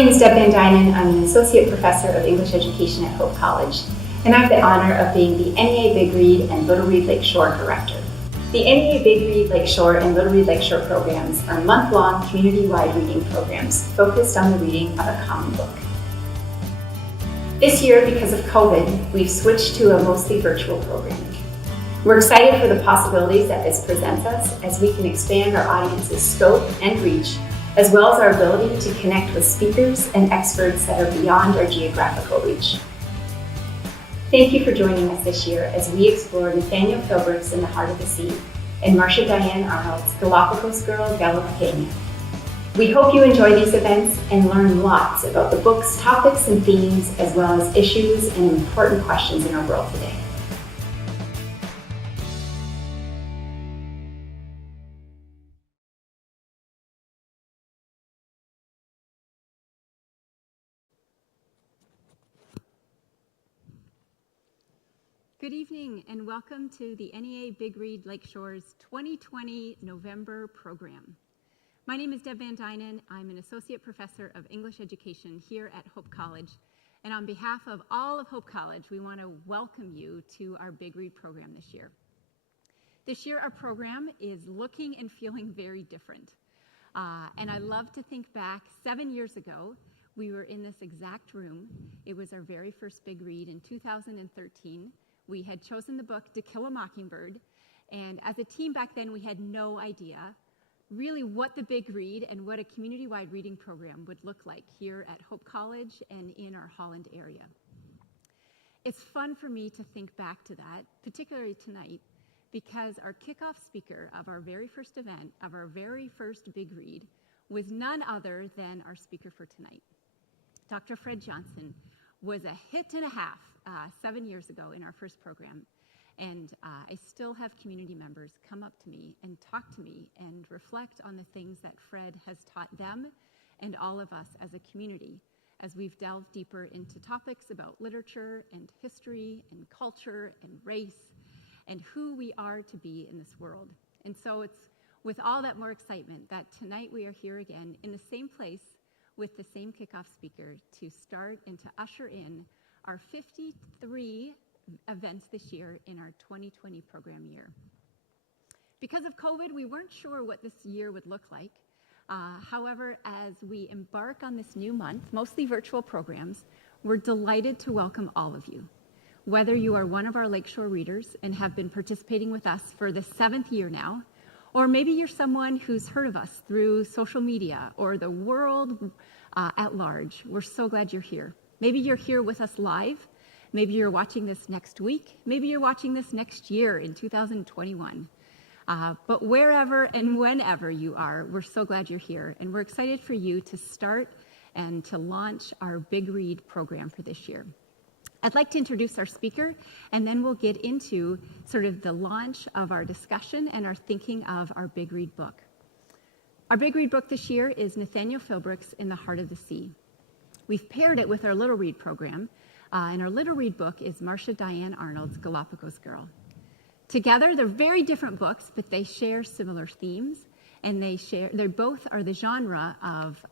name is Deborah Van Duinen. I'm an Associate Professor of English Education at Hope College, and I have the honor of being the NEA Big Read and Little Read Lakeshore Director. The NEA Big Read Lakeshore and Little Read Lakeshore programs are month-long community-wide reading programs focused on the reading of a common book. This year, because of COVID, we've switched to a mostly virtual programming. We're excited for the possibilities that this presents us as we can expand our audience's scope and reach, as well as our ability to connect with speakers and experts that are beyond our geographical reach. Thank you for joining us this year as we explore Nathaniel Philbrick's In the Heart of the Sea and Marcia Diane Arnold's Galapagos Girl, Galapagueña. We hope you enjoy these events and learn lots about the book's topics and themes, as well as issues and important questions in our world today. Good evening and welcome to the NEA Big Read Lakeshore's 2020 November program. My name is Deb Van Duinen. I'm an Associate Professor of English Education here at Hope College. And on behalf of all of Hope College, we want to welcome you to our Big Read program this year. This year, our program is looking and feeling very different. And I love to think back 7 years ago, we were in this exact room. It was our very first Big Read in 2013. We had chosen the book To Kill a Mockingbird, and as a team back then, we had no idea really what the Big Read and what a community-wide reading program would look like here at Hope College and in our Holland area. It's fun for me to think back to that, particularly tonight, because our kickoff speaker of our very first event, of our very first Big Read, was none other than our speaker for tonight. Dr. Fred Johnson was a hit and a half 7 years ago in our first program. And I still have community members come up to me and talk to me and reflect on the things that Fred has taught them and all of us as a community as we've delved deeper into topics about literature and history and culture and race and who we are to be in this world. And so it's with all that more excitement that tonight we are here again in the same place with the same kickoff speaker to start and to usher in our 53 events this year in our 2020 program year. Because of COVID, we weren't sure what this year would look like. However, as we embark on this new month, mostly virtual programs, we're delighted to welcome all of you. Whether you are one of our Lakeshore readers and have been participating with us for the 7th year now, or maybe you're someone who's heard of us through social media or the world at large, we're so glad you're here. Maybe you're here with us live. Maybe you're watching this next week. Maybe you're watching this next year in 2021. But wherever and whenever you are, we're so glad you're here. And we're excited for you to start and to launch our Big Read program for this year. I'd like to introduce our speaker, and then we'll get into sort of the launch of our discussion and our thinking of our Big Read book. Our Big Read book this year is Nathaniel Philbrick's In the Heart of the Sea. We've paired it with our Little Read program, and our Little Read book is Marcia Diane Arnold's Galapagos Girl. Together, they're very different books, but they share similar themes, and they both are the genre of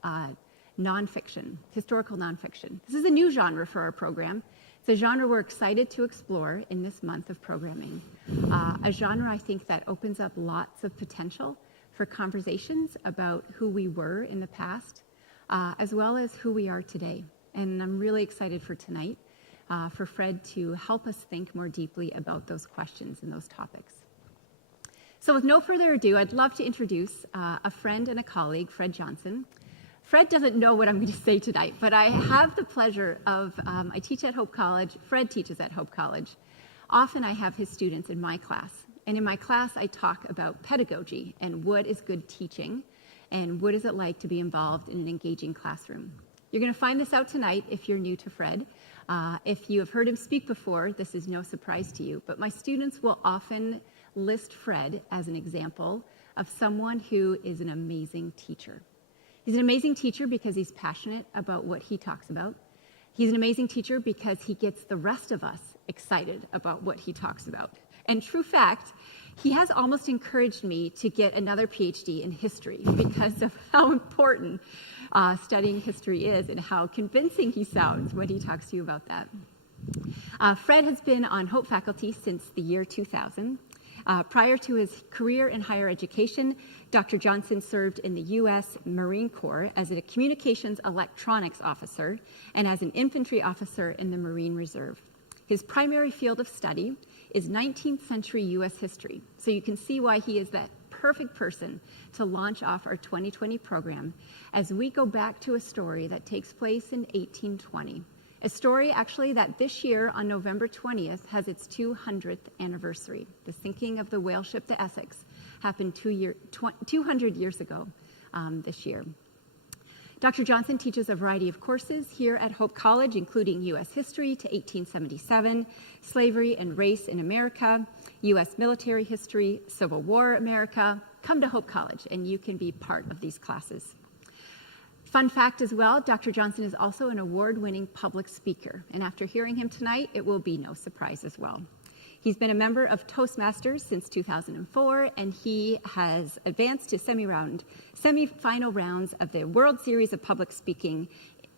nonfiction, historical nonfiction. This is a new genre for our program. It's a genre we're excited to explore in this month of programming. A genre, I think, that opens up lots of potential for conversations about who we were in the past, as well as who we are today. And I'm really excited for tonight, for Fred to help us think more deeply about those questions and those topics. So with no further ado, I'd love to introduce a friend and a colleague, Fred Johnson. Fred doesn't know what I'm going to say tonight, but I have the pleasure of, I teach at Hope College, Fred teaches at Hope College. Often I have his students in my class, and in my class I talk about pedagogy and what is good teaching, and what is it like to be involved in an engaging classroom. You're going to find this out tonight if you're new to Fred. If you have heard him speak before, this is no surprise to you, but my students will often list Fred as an example of someone who is an amazing teacher. He's an amazing teacher because he's passionate about what he talks about. He's an amazing teacher because he gets the rest of us excited about what he talks about. And true fact, He has almost encouraged me to get another PhD in history because of how important studying history is and how convincing he sounds when he talks to you about that. Fred has been on Hope faculty since the year 2000. Prior to his career in higher education, Dr. Johnson served in the U.S. Marine Corps as a communications electronics officer and as an infantry officer in the Marine Reserve. His primary field of study is 19th century U.S. history, so you can see why he is that perfect person to launch off our 2020 program as we go back to a story that takes place in 1820. A story, actually, that this year, on November 20th, has its 200th anniversary. The sinking of the whale ship the Essex happened 200 years ago this year. Dr. Johnson teaches a variety of courses here at Hope College, including U.S. history to 1877, slavery and race in America, U.S. military history, Civil War America. Come to Hope College, and you can be part of these classes. Fun fact as well, Dr. Johnson is also an award-winning public speaker, and after hearing him tonight, it will be no surprise as well. He's been a member of Toastmasters since 2004, and he has advanced to semi-final rounds of the World Series of Public Speaking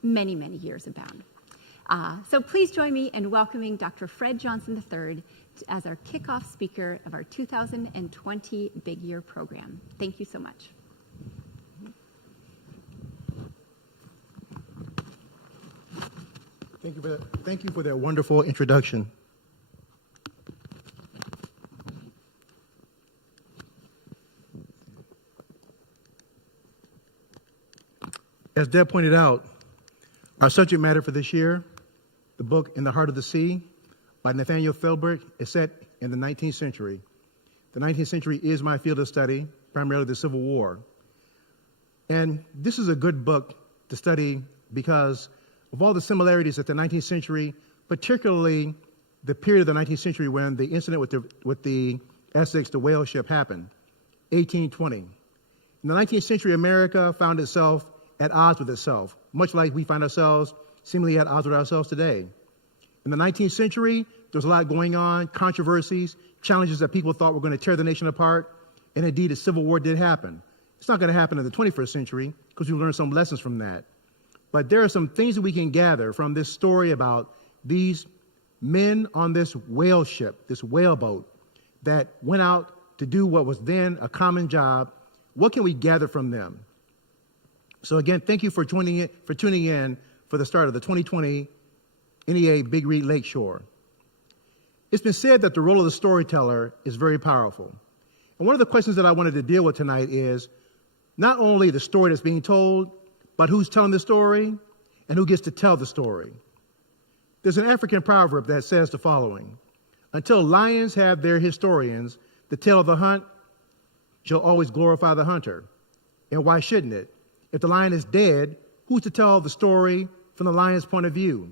many, many years abound. So please join me in welcoming Dr. Fred Johnson III as our kickoff speaker of our 2020 Big Year program. Thank you so much. Thank you for that wonderful introduction. As Deb pointed out, our subject matter for this year, the book In the Heart of the Sea by Nathaniel Philbrick, is set in the 19th century. The 19th century is my field of study, primarily the Civil War. And this is a good book to study because of all the similarities at the 19th century, particularly the period of the 19th century when the incident with the Essex, the whale ship, happened, 1820. In the 19th century, America found itself at odds with itself, much like we find ourselves seemingly at odds with ourselves today. In the 19th century, there was a lot going on, controversies, challenges that people thought were going to tear the nation apart, and indeed a civil war did happen. It's not going to happen in the 21st century because we learned some lessons from that. But there are some things that we can gather from this story about these men on this whale ship, this whaleboat, that went out to do what was then a common job. What can we gather from them? So again, thank you for tuning in for the start of the 2020 NEA Big Read Lakeshore. It's been said that the role of the storyteller is very powerful. And one of the questions that I wanted to deal with tonight is not only the story that's being told, but who's telling the story and who gets to tell the story. There's an African proverb that says the following: until lions have their historians, the tale of the hunt shall always glorify the hunter. And why shouldn't it? If the lion is dead, who's to tell the story from the lion's point of view?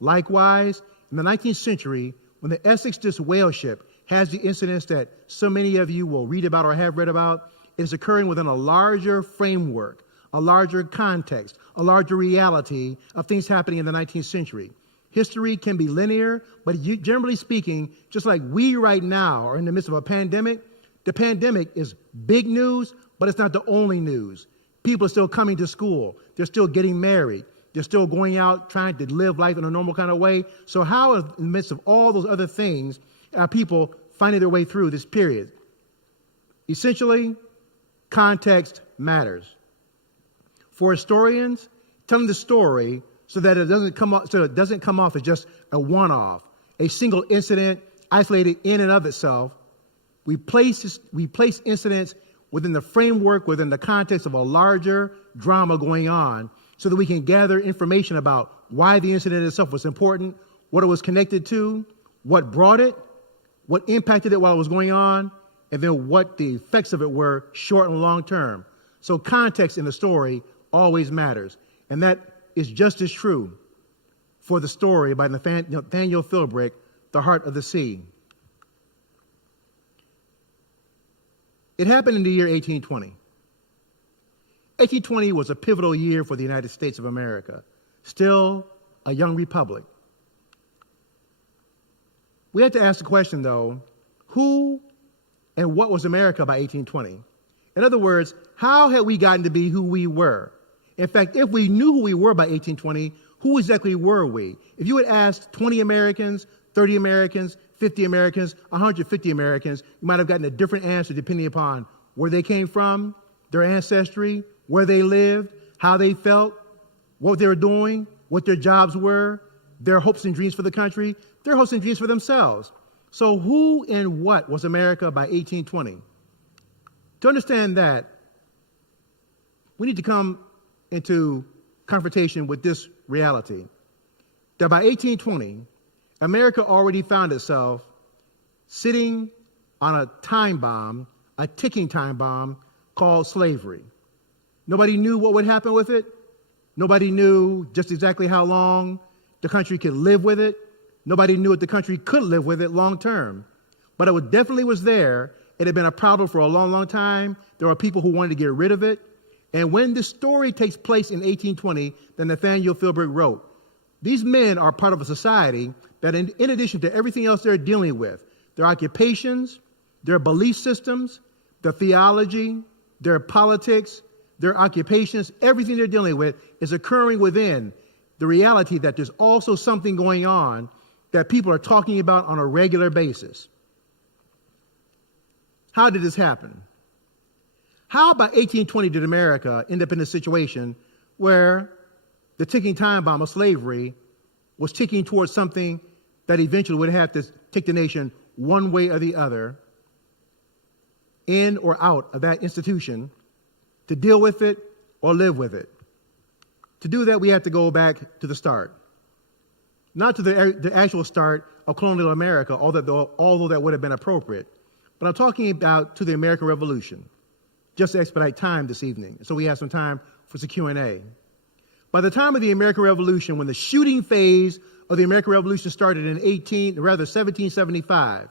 Likewise, in the 19th century, when the Essex, this whale ship, has the incidents that so many of you will read about or have read about, it is occurring within a larger framework, a larger context, a larger reality of things happening in the 19th century. History can be linear, but generally speaking, just like we right now are in the midst of a pandemic, the pandemic is big news, but it's not the only news. People are still coming to school. They're still getting married. They're still going out trying to live life in a normal kind of way. So how, in the midst of all those other things, are people finding their way through this period? Essentially, context matters. For historians, telling the story so that it doesn't come off as just a one-off, a single incident isolated in and of itself. We place incidents within the framework, within the context of a larger drama going on, so that we can gather information about why the incident itself was important, what it was connected to, what brought it, what impacted it while it was going on, and then what the effects of it were short and long term. So context in the story always matters. And that is just as true for the story by Nathaniel Philbrick, The Heart of the Sea. It happened in the year 1820. 1820 was a pivotal year for the United States of America, still a young republic. We had to ask the question, though, who and what was America by 1820? In other words, how had we gotten to be who we were? In fact, if we knew who we were by 1820, who exactly were we? If you had asked 20 Americans, 30 Americans, 50 Americans, 150 Americans, you might have gotten a different answer depending upon where they came from, their ancestry, where they lived, how they felt, what they were doing, what their jobs were, their hopes and dreams for the country, their hopes and dreams for themselves. So who and what was America by 1820? To understand that, we need to come into confrontation with this reality, that by 1820, America already found itself sitting on a time bomb, a ticking time bomb called slavery. Nobody knew what would happen with it. Nobody knew just exactly how long the country could live with it. Nobody knew if the country could live with it long term. But it definitely was there. It had been a problem for a long, long time. There were people who wanted to get rid of it. And when this story takes place in 1820, that Nathaniel Philbrick wrote, these men are part of a society that in addition to everything else they're dealing with, their occupations, their belief systems, their theology, their politics, their occupations, everything they're dealing with is occurring within the reality that there's also something going on that people are talking about on a regular basis. How did this happen? How by 1820 did America end up in a situation where the ticking time bomb of slavery was ticking towards something that eventually would have to take the nation one way or the other, in or out of that institution, to deal with it or live with it? To do that, we have to go back to the start. Not to the actual start of colonial America, although that would have been appropriate. But I'm talking about to the American Revolution, just to expedite time this evening, so we have some time for some Q&A. By the time of the American Revolution, when the shooting phase of the American Revolution started in 1775,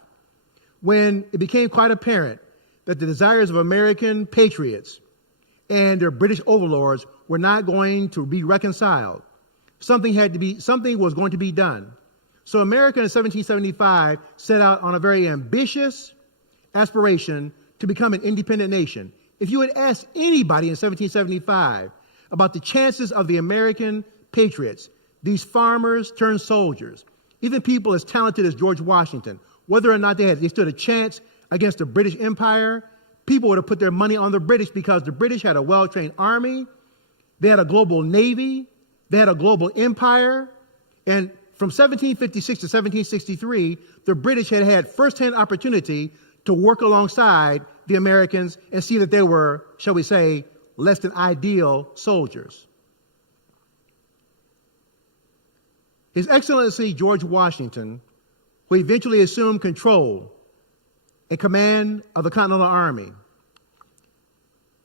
when it became quite apparent that the desires of American patriots and their British overlords were not going to be reconciled, something was going to be done. So America in 1775 set out on a very ambitious aspiration to become an independent nation. If you had asked anybody in 1775 about the chances of the American patriots, these farmers turned soldiers, even people as talented as George Washington, whether or not they stood a chance against the British Empire, people would have put their money on the British because the British had a well-trained army, they had a global navy, they had a global empire, and from 1756 to 1763, the British had had first-hand opportunity to work alongside the Americans and see that they were, shall we say, less than ideal soldiers. His Excellency George Washington, who eventually assumed control and command of the Continental Army,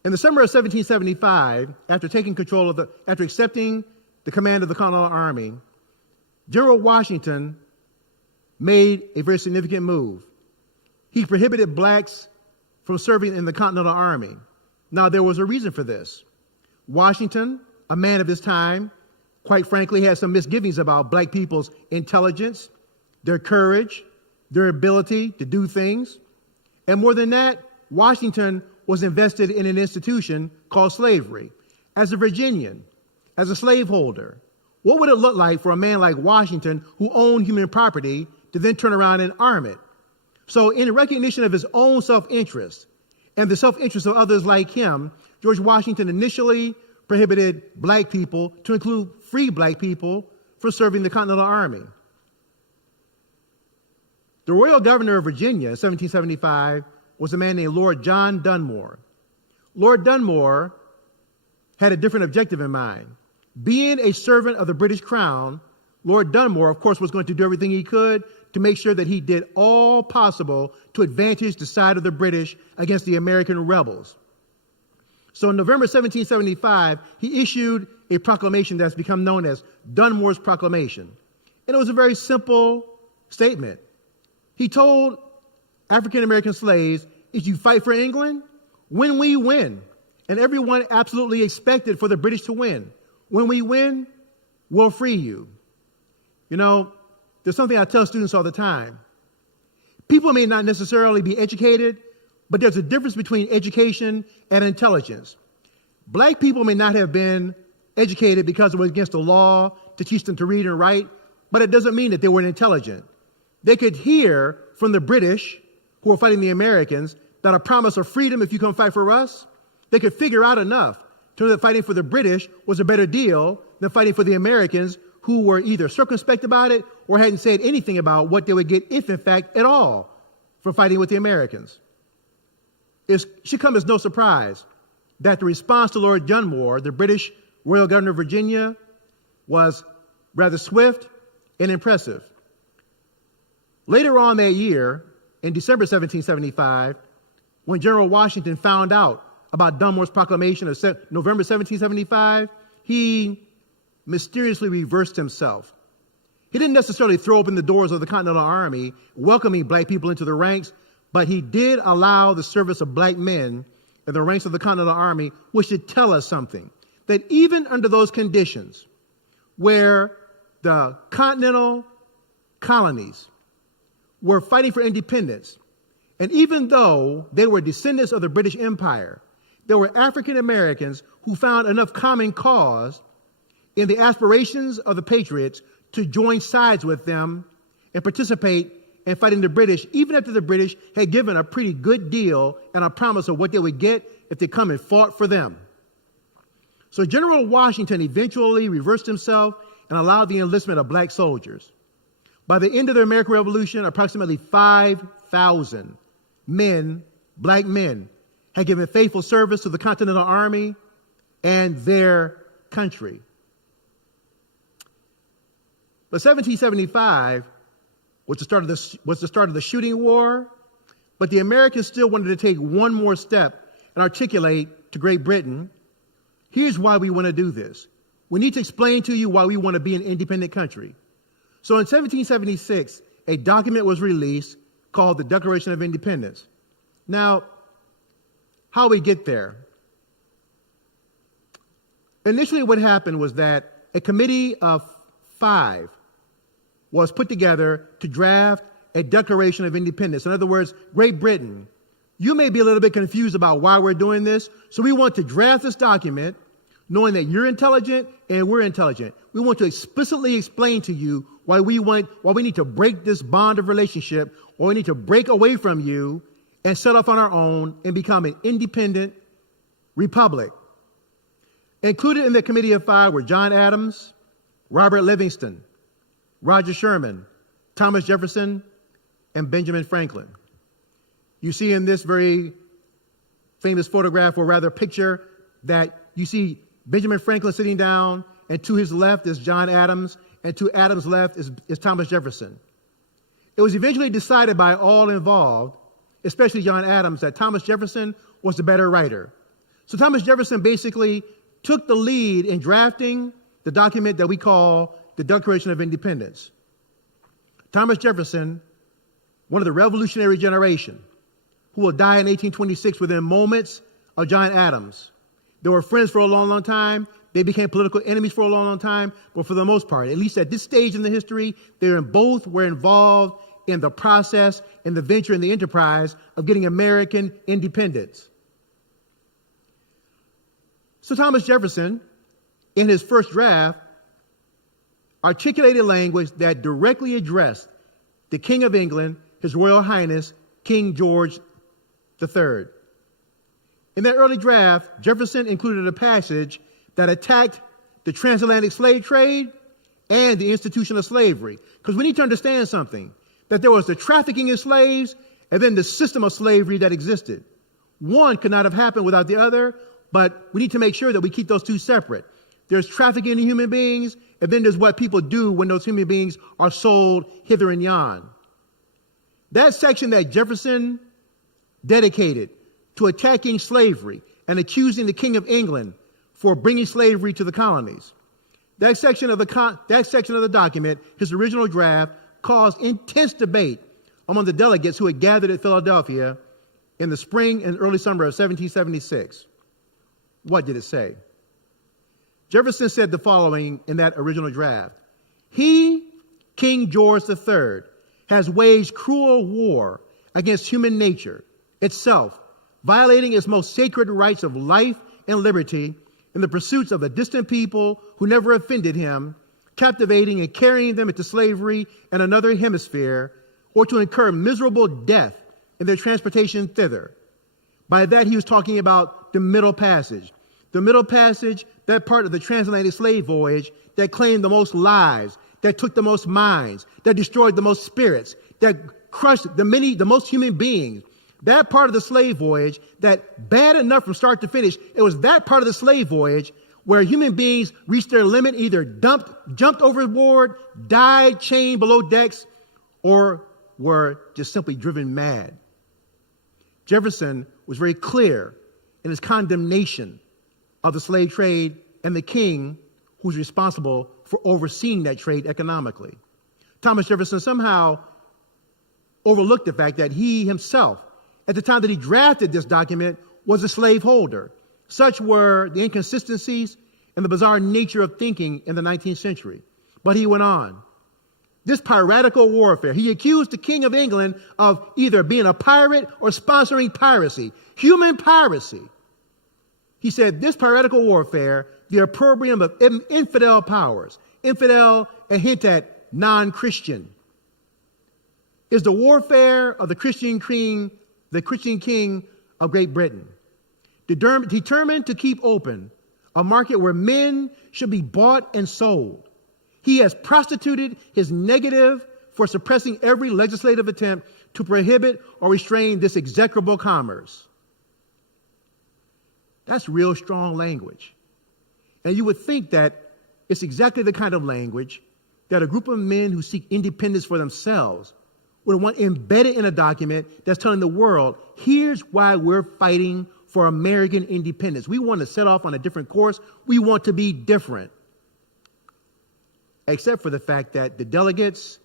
in the summer of 1775, after accepting the command of the Continental Army, General Washington made a very significant move. He prohibited blacks from serving in the Continental Army. Now, there was a reason for this. Washington, a man of his time, quite frankly, had some misgivings about black people's intelligence, their courage, their ability to do things. And more than that, Washington was invested in an institution called slavery. As a Virginian, as a slaveholder, what would it look like for a man like Washington, who owned human property, to then turn around and arm it? So in recognition of his own self-interest and the self-interest of others like him, George Washington initially prohibited black people, to include free black people, from serving the Continental Army. The royal governor of Virginia in 1775 was a man named Lord John Dunmore. Lord Dunmore had a different objective in mind. Being a servant of the British Crown, Lord Dunmore, of course, was going to do everything he could to make sure that he did all possible to advantage the side of the British against the American rebels. So in November 1775, he issued a proclamation that's become known as Dunmore's Proclamation. And it was a very simple statement. He told African-American slaves, if you fight for England, when we win, and everyone absolutely expected for the British to win. When we win, we'll free you. You know, there's something I tell students all the time. People may not necessarily be educated, but there's a difference between education and intelligence. Black people may not have been educated because it was against the law to teach them to read and write, but it doesn't mean that they weren't intelligent. They could hear from the British, who were fighting the Americans, that a promise of freedom if you come fight for us. They could figure out enough to know that fighting for the British was a better deal than fighting for the Americans, who were either circumspect about it or hadn't said anything about what they would get, if in fact at all, for fighting with the Americans. It should come as no surprise that the response to Lord Dunmore, the British Royal Governor of Virginia, was rather swift and impressive. Later on that year, in December 1775, when General Washington found out about Dunmore's proclamation of November 1775, he mysteriously reversed himself. He didn't necessarily throw open the doors of the Continental Army, welcoming black people into the ranks, but he did allow the service of black men in the ranks of the Continental Army, which should tell us something, that even under those conditions where the continental colonies were fighting for independence, and even though they were descendants of the British Empire, there were African Americans who found enough common cause in the aspirations of the Patriots to join sides with them and participate in fighting the British, even after the British had given a pretty good deal and a promise of what they would get if they come and fought for them. So General Washington eventually reversed himself and allowed the enlistment of black soldiers. By the end of the American Revolution, approximately 5,000 men, black men, had given faithful service to the Continental Army and their country. But 1775 was the start of the shooting war, but the Americans still wanted to take one more step and articulate to Great Britain, here's why we want to do this. We need to explain to you why we want to be an independent country. So in 1776, a document was released called the Declaration of Independence. Now, how we get there? Initially, what happened was that a committee of 5 was put together to draft a Declaration of Independence. In other words, Great Britain, you may be a little bit confused about why we're doing this, so we want to draft this document knowing that you're intelligent and we're intelligent. We want to explicitly explain to you why we need to break this bond of relationship, or we need to break away from you and set off on our own and become an independent republic. Included in the committee of 5 were John Adams, Robert Livingston, Roger Sherman, Thomas Jefferson, and Benjamin Franklin. You see in this very famous photograph, or rather picture, that you see Benjamin Franklin sitting down, and to his left is John Adams, and to Adams' left is Thomas Jefferson. It was eventually decided by all involved, especially John Adams, that Thomas Jefferson was the better writer. So Thomas Jefferson basically took the lead in drafting the document that we call the Declaration of Independence. Thomas Jefferson, one of the revolutionary generation, who will die in 1826 within moments of John Adams. They were friends for a long, long time. They became political enemies for a long, long time. But for the most part, at least at this stage in the history, both were involved in the process and the venture and the enterprise of getting American independence. So Thomas Jefferson, in his first draft, articulated language that directly addressed the King of England, His Royal Highness, King George III. In that early draft, Jefferson included a passage that attacked the transatlantic slave trade and the institution of slavery. Because we need to understand something, that there was the trafficking in slaves and then the system of slavery that existed. One could not have happened without the other, but we need to make sure that we keep those two separate. There's trafficking in human beings, and then there's what people do when those human beings are sold hither and yon. That section that Jefferson dedicated to attacking slavery and accusing the King of England for bringing slavery to the colonies, that section of the document, his original draft, caused intense debate among the delegates who had gathered at Philadelphia in the spring and early summer of 1776. What did it say? Jefferson said the following in that original draft: "He, King George III, has waged cruel war against human nature itself violating its most sacred rights of life and liberty in the pursuits of a distant people who never offended him, captivating and carrying them into slavery in another hemisphere, or to incur miserable death in their transportation thither. By that, he was talking about the Middle Passage. The Middle Passage, that part of the transatlantic slave voyage that claimed the most lives, that took the most minds, that destroyed the most spirits, that crushed the most human beings. That part of the slave voyage, that bad enough from start to finish, it was that part of the slave voyage where human beings reached their limit, either jumped overboard, died chained below decks, or were just simply driven mad. Jefferson was very clear in his condemnation of the slave trade and the king who was responsible for overseeing that trade economically. Thomas Jefferson somehow overlooked the fact that he himself, at the time that he drafted this document, was a slaveholder. Such were the inconsistencies and the bizarre nature of thinking in the 19th century. But he went on. This piratical warfare, he accused the King of England of either being a pirate or sponsoring piracy, human piracy. He said, this piratical warfare, the opprobrium of infidel powers, infidel, a hint at non-Christian, is the warfare of the Christian king of Great Britain, determined to keep open a market where men should be bought and sold. He has prostituted his negative for suppressing every legislative attempt to prohibit or restrain this execrable commerce. That's real strong language. And you would think that it's exactly the kind of language that a group of men who seek independence for themselves would want embedded in a document that's telling the world, here's why we're fighting for American independence. We want to set off on a different course. We want to be different. Except for the fact that the delegates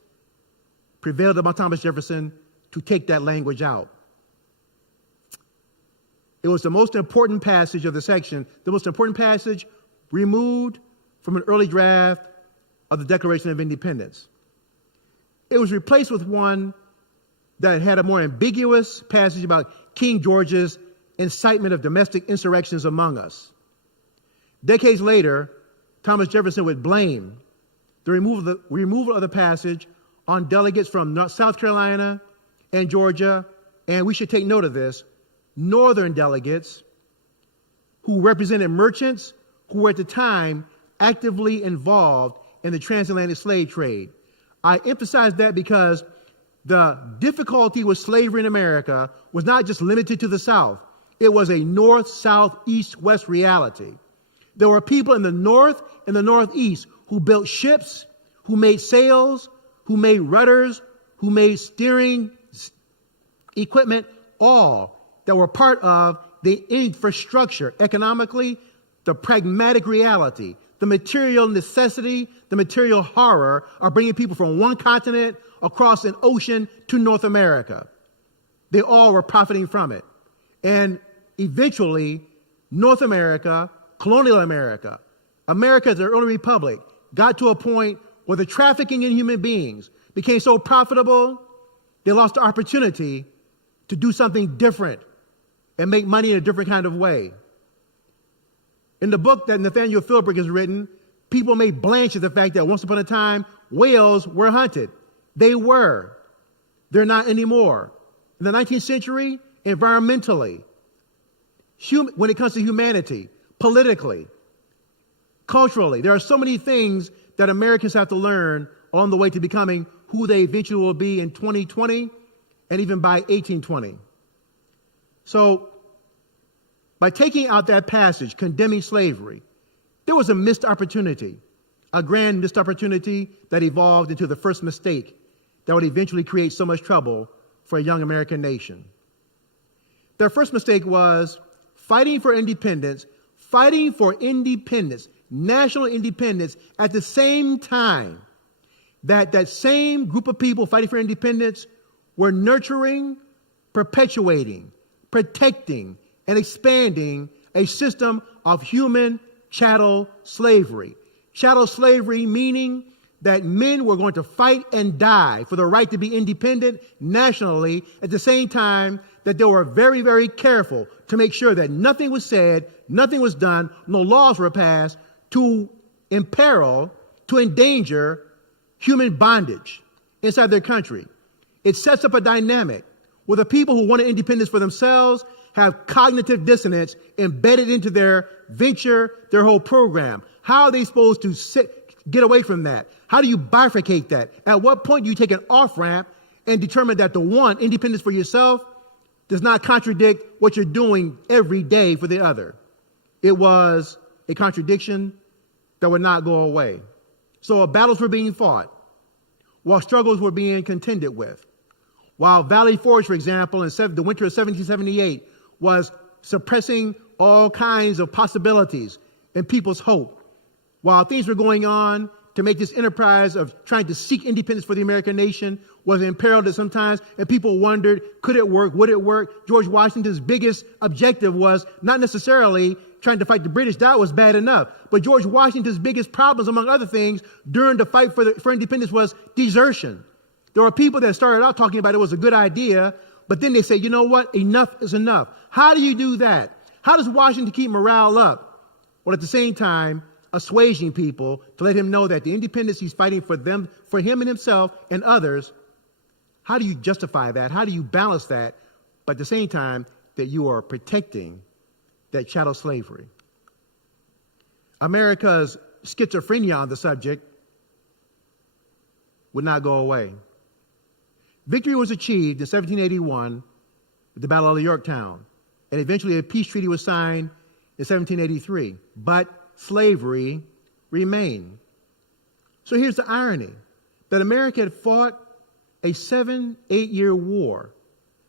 prevailed upon Thomas Jefferson to take that language out. It was the most important passage of the section, the most important passage removed from an early draft of the Declaration of Independence. It was replaced with one that had a more ambiguous passage about King George's incitement of domestic insurrections among us. Decades later, Thomas Jefferson would blame the removal of the passage on delegates from South Carolina and Georgia, and we should take note of this, northern delegates who represented merchants who were at the time actively involved in the transatlantic slave trade. I emphasize that because the difficulty with slavery in America was not just limited to the South. It was a north, south, east, west reality. There were people in the north and the northeast who built ships, who made sails, who made rudders, who made steering equipment, all that were part of the infrastructure, economically, the pragmatic reality, the material necessity, the material horror of bringing people from one continent across an ocean to North America. They all were profiting from it. And eventually, North America, colonial America, America as the early republic, got to a point where the trafficking in human beings became so profitable, they lost the opportunity to do something different and make money in a different kind of way. In the book that Nathaniel Philbrick has written, people may blanch at the fact that once upon a time, whales were hunted. They were. They're not anymore. In the 19th century, environmentally, when it comes to humanity, politically, culturally, there are so many things that Americans have to learn on the way to becoming who they eventually will be in 2020 and even by 1820. So, by taking out that passage condemning slavery, there was a missed opportunity, a grand missed opportunity that evolved into the first mistake that would eventually create so much trouble for a young American nation. Their first mistake was fighting for independence, national independence, at the same time that same group of people fighting for independence were nurturing, perpetuating, protecting, and expanding a system of human chattel slavery. Chattel slavery meaning that men were going to fight and die for the right to be independent nationally at the same time that they were very, very careful to make sure that nothing was said, nothing was done, no laws were passed to imperil, to endanger human bondage inside their country. It sets up a dynamic where the people who wanted independence for themselves have cognitive dissonance embedded into their venture, their whole program. How are they supposed to get away from that? How do you bifurcate that? At what point do you take an off-ramp and determine that the one, independence for yourself, does not contradict what you're doing every day for the other? It was a contradiction that would not go away. So battles were being fought, while struggles were being contended with. While Valley Forge, for example, in the winter of 1778, was suppressing all kinds of possibilities and people's hope, while things were going on to make this enterprise of trying to seek independence for the American nation was imperiled at some times, and people wondered, could it work? Would it work? George Washington's biggest objective was not necessarily trying to fight the British. That was bad enough. But George Washington's biggest problems, among other things, during the fight for independence was desertion. There were people that started out talking about it was a good idea, but then they said, you know what? Enough is enough. How do you do that? How does Washington keep morale up? Well, at the same time, assuaging people to let him know that the independence he's fighting for them, for him and himself and others, how do you justify that? How do you balance that? But at the same time, that you are protecting that chattel slavery. America's schizophrenia on the subject would not go away. Victory was achieved in 1781 at the Battle of Yorktown, and eventually a peace treaty was signed in 1783. But slavery remained. So here's the irony, that America had fought a 7-8-year war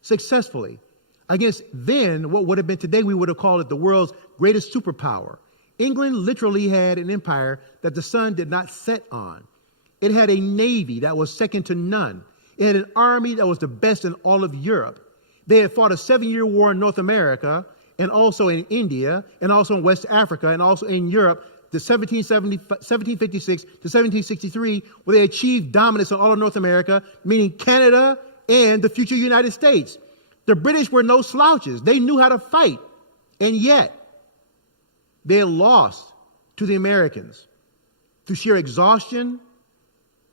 successfully against then what would have been today, we would have called it the world's greatest superpower. England literally had an empire that the sun did not set on. It had a navy that was second to none. It had an army that was the best in all of Europe. They had fought a 7-year war in North America, and also in India, and also in West Africa, and also in Europe, the 1756 to 1763, where they achieved dominance in all of North America, meaning Canada and the future United States. The British were no slouches. They knew how to fight. And yet, they lost to the Americans through sheer exhaustion,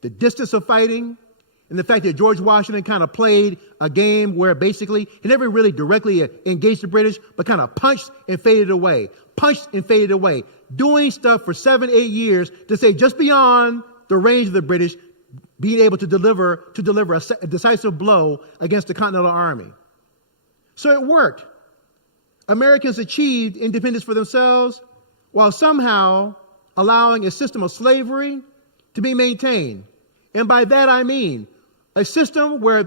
the distance of fighting, and the fact that George Washington kind of played a game where basically he never really directly engaged the British, but kind of punched and faded away, doing stuff for 7-8 years to say just beyond the range of the British, being able to deliver a decisive blow against the Continental Army. So it worked. Americans achieved independence for themselves while somehow allowing a system of slavery to be maintained. And by that I mean a system where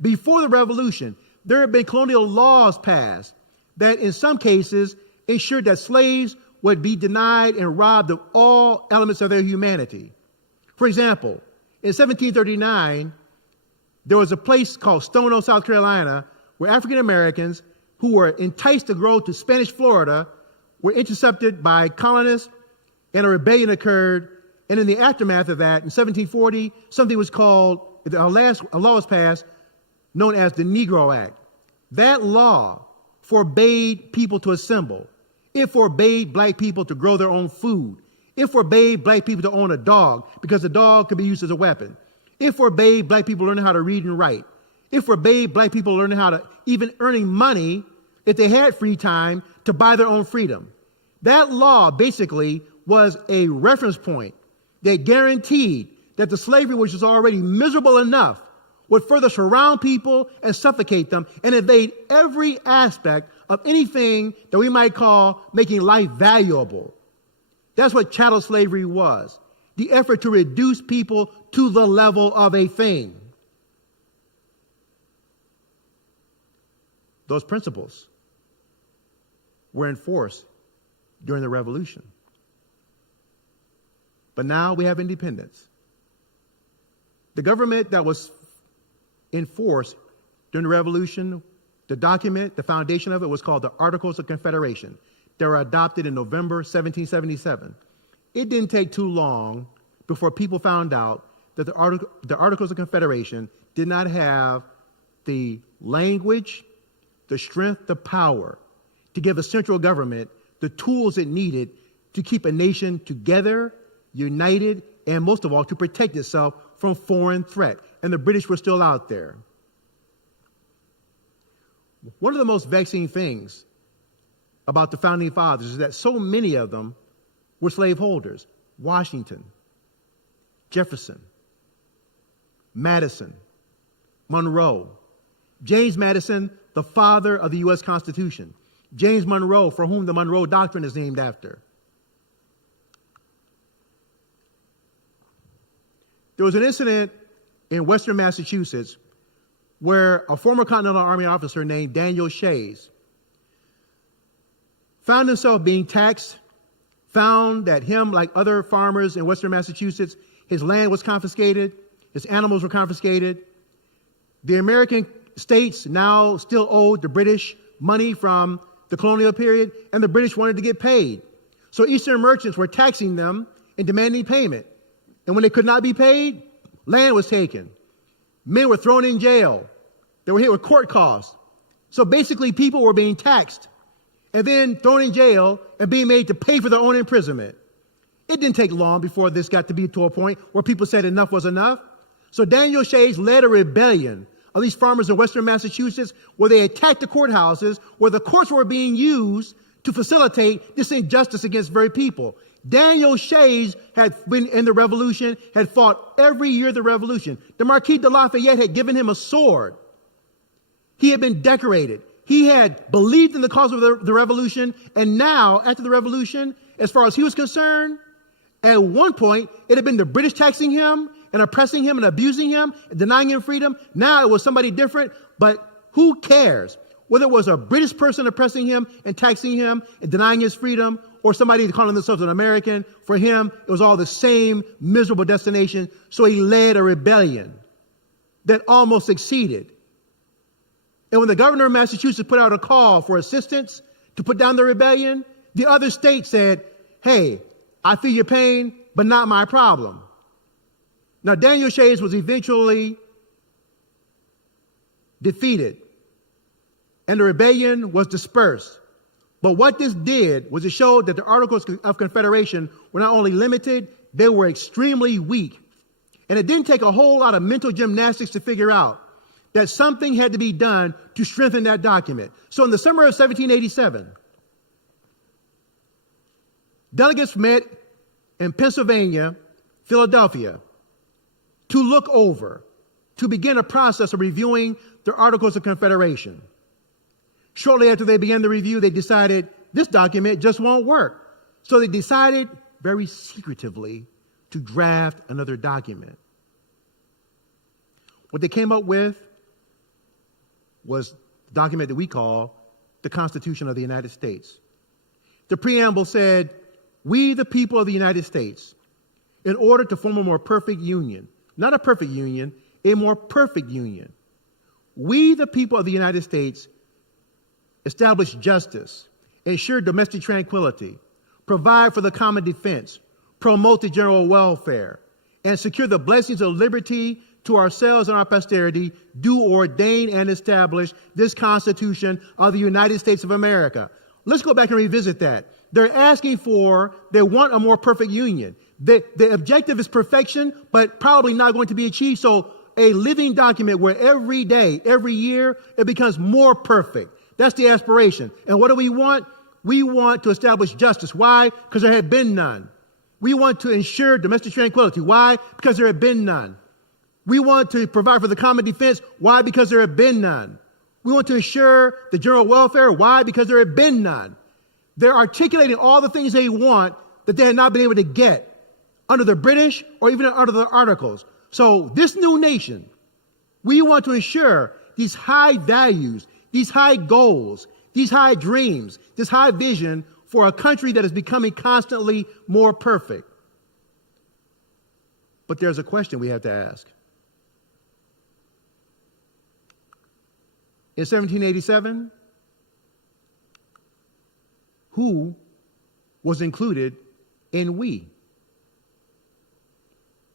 before the Revolution, there had been colonial laws passed that in some cases ensured that slaves would be denied and robbed of all elements of their humanity. For example, in 1739, there was a place called Stono, South Carolina, where African Americans who were enticed to go to Spanish Florida were intercepted by colonists, and a rebellion occurred. And in the aftermath of that, in 1740, something was called, a law was passed known as the Negro Act. That law forbade people to assemble. It forbade black people to grow their own food. It forbade black people to own a dog because the dog could be used as a weapon. It forbade black people learning how to read and write. It forbade black people learning how to even earning money if they had free time to buy their own freedom. That law basically was a reference point that guaranteed that the slavery, which was already miserable enough, would further surround people and suffocate them and invade every aspect of anything that we might call making life valuable. That's what chattel slavery was, the effort to reduce people to the level of a thing. Those principles were enforced during the Revolution. But now we have independence. The government that was enforced during the Revolution, the document, the foundation of it was called the Articles of Confederation. They were adopted in November 1777. It didn't take too long before people found out that the Articles of Confederation did not have the language, the strength, the power to give the central government the tools it needed to keep a nation together, united, and most of all, to protect itself from foreign threat. And the British were still out there. One of the most vexing things about the Founding Fathers is that so many of them were slaveholders. Washington, Jefferson, Madison, Monroe, James Madison, the father of the U.S. Constitution, James Monroe, for whom the Monroe Doctrine is named after. There was an incident in Western Massachusetts where a former Continental Army officer named Daniel Shays found himself being taxed, found that him, like other farmers in Western Massachusetts, his land was confiscated, his animals were confiscated. The American states now still owed the British money from the colonial period, and the British wanted to get paid. So Eastern merchants were taxing them and demanding payment. And when they could not be paid, land was taken. Men were thrown in jail. They were hit with court costs. So basically, people were being taxed and then thrown in jail and being made to pay for their own imprisonment. It didn't take long before this got to be to a point where people said enough was enough. So Daniel Shays led a rebellion of these farmers in Western Massachusetts where they attacked the courthouses, where the courts were being used to facilitate this injustice against very people. Daniel Shays had been in the revolution, had fought every year of the revolution. The Marquis de Lafayette had given him a sword. He had been decorated. He had believed in the cause of the revolution. And now, after the revolution, as far as he was concerned, at one point, it had been the British taxing him and oppressing him and abusing him, and denying him freedom. Now it was somebody different, but who cares? Whether it was a British person oppressing him and taxing him and denying his freedom, or somebody calling themselves an American, for him, it was all the same miserable destination. So he led a rebellion that almost succeeded. And when the governor of Massachusetts put out a call for assistance to put down the rebellion, the other states said, hey, I feel your pain, but not my problem. Now, Daniel Shays was eventually defeated, and the rebellion was dispersed. But what this did was it showed that the Articles of Confederation were not only limited, they were extremely weak. And it didn't take a whole lot of mental gymnastics to figure out that something had to be done to strengthen that document. So in the summer of 1787, delegates met in Pennsylvania, Philadelphia, to look over, to begin a process of reviewing the Articles of Confederation. Shortly after they began the review, they decided this document just won't work. So they decided very secretively to draft another document. What they came up with was the document that we call the Constitution of the United States. The preamble said, "We, the people of the United States, in order to form a more perfect union," not a perfect union, a more perfect union. "We, the people of the United States, establish justice, ensure domestic tranquility, provide for the common defense, promote the general welfare, and secure the blessings of liberty to ourselves and our posterity, do ordain and establish this Constitution of the United States of America." Let's go back and revisit that. They're asking for, they want a more perfect union. The objective is perfection, but probably not going to be achieved. So a living document where every day, every year, it becomes more perfect. That's the aspiration. And what do we want? We want to establish justice. Why? Because there had been none. We want to ensure domestic tranquility. Why? Because there had been none. We want to provide for the common defense. Why? Because there had been none. We want to ensure the general welfare. Why? Because there had been none. They're articulating all the things they want that they had not been able to get under the British or even under the Articles. So this new nation, we want to ensure these high values, these high goals, these high dreams, this high vision for a country that is becoming constantly more perfect. But there's a question we have to ask. In 1787, who was included in we?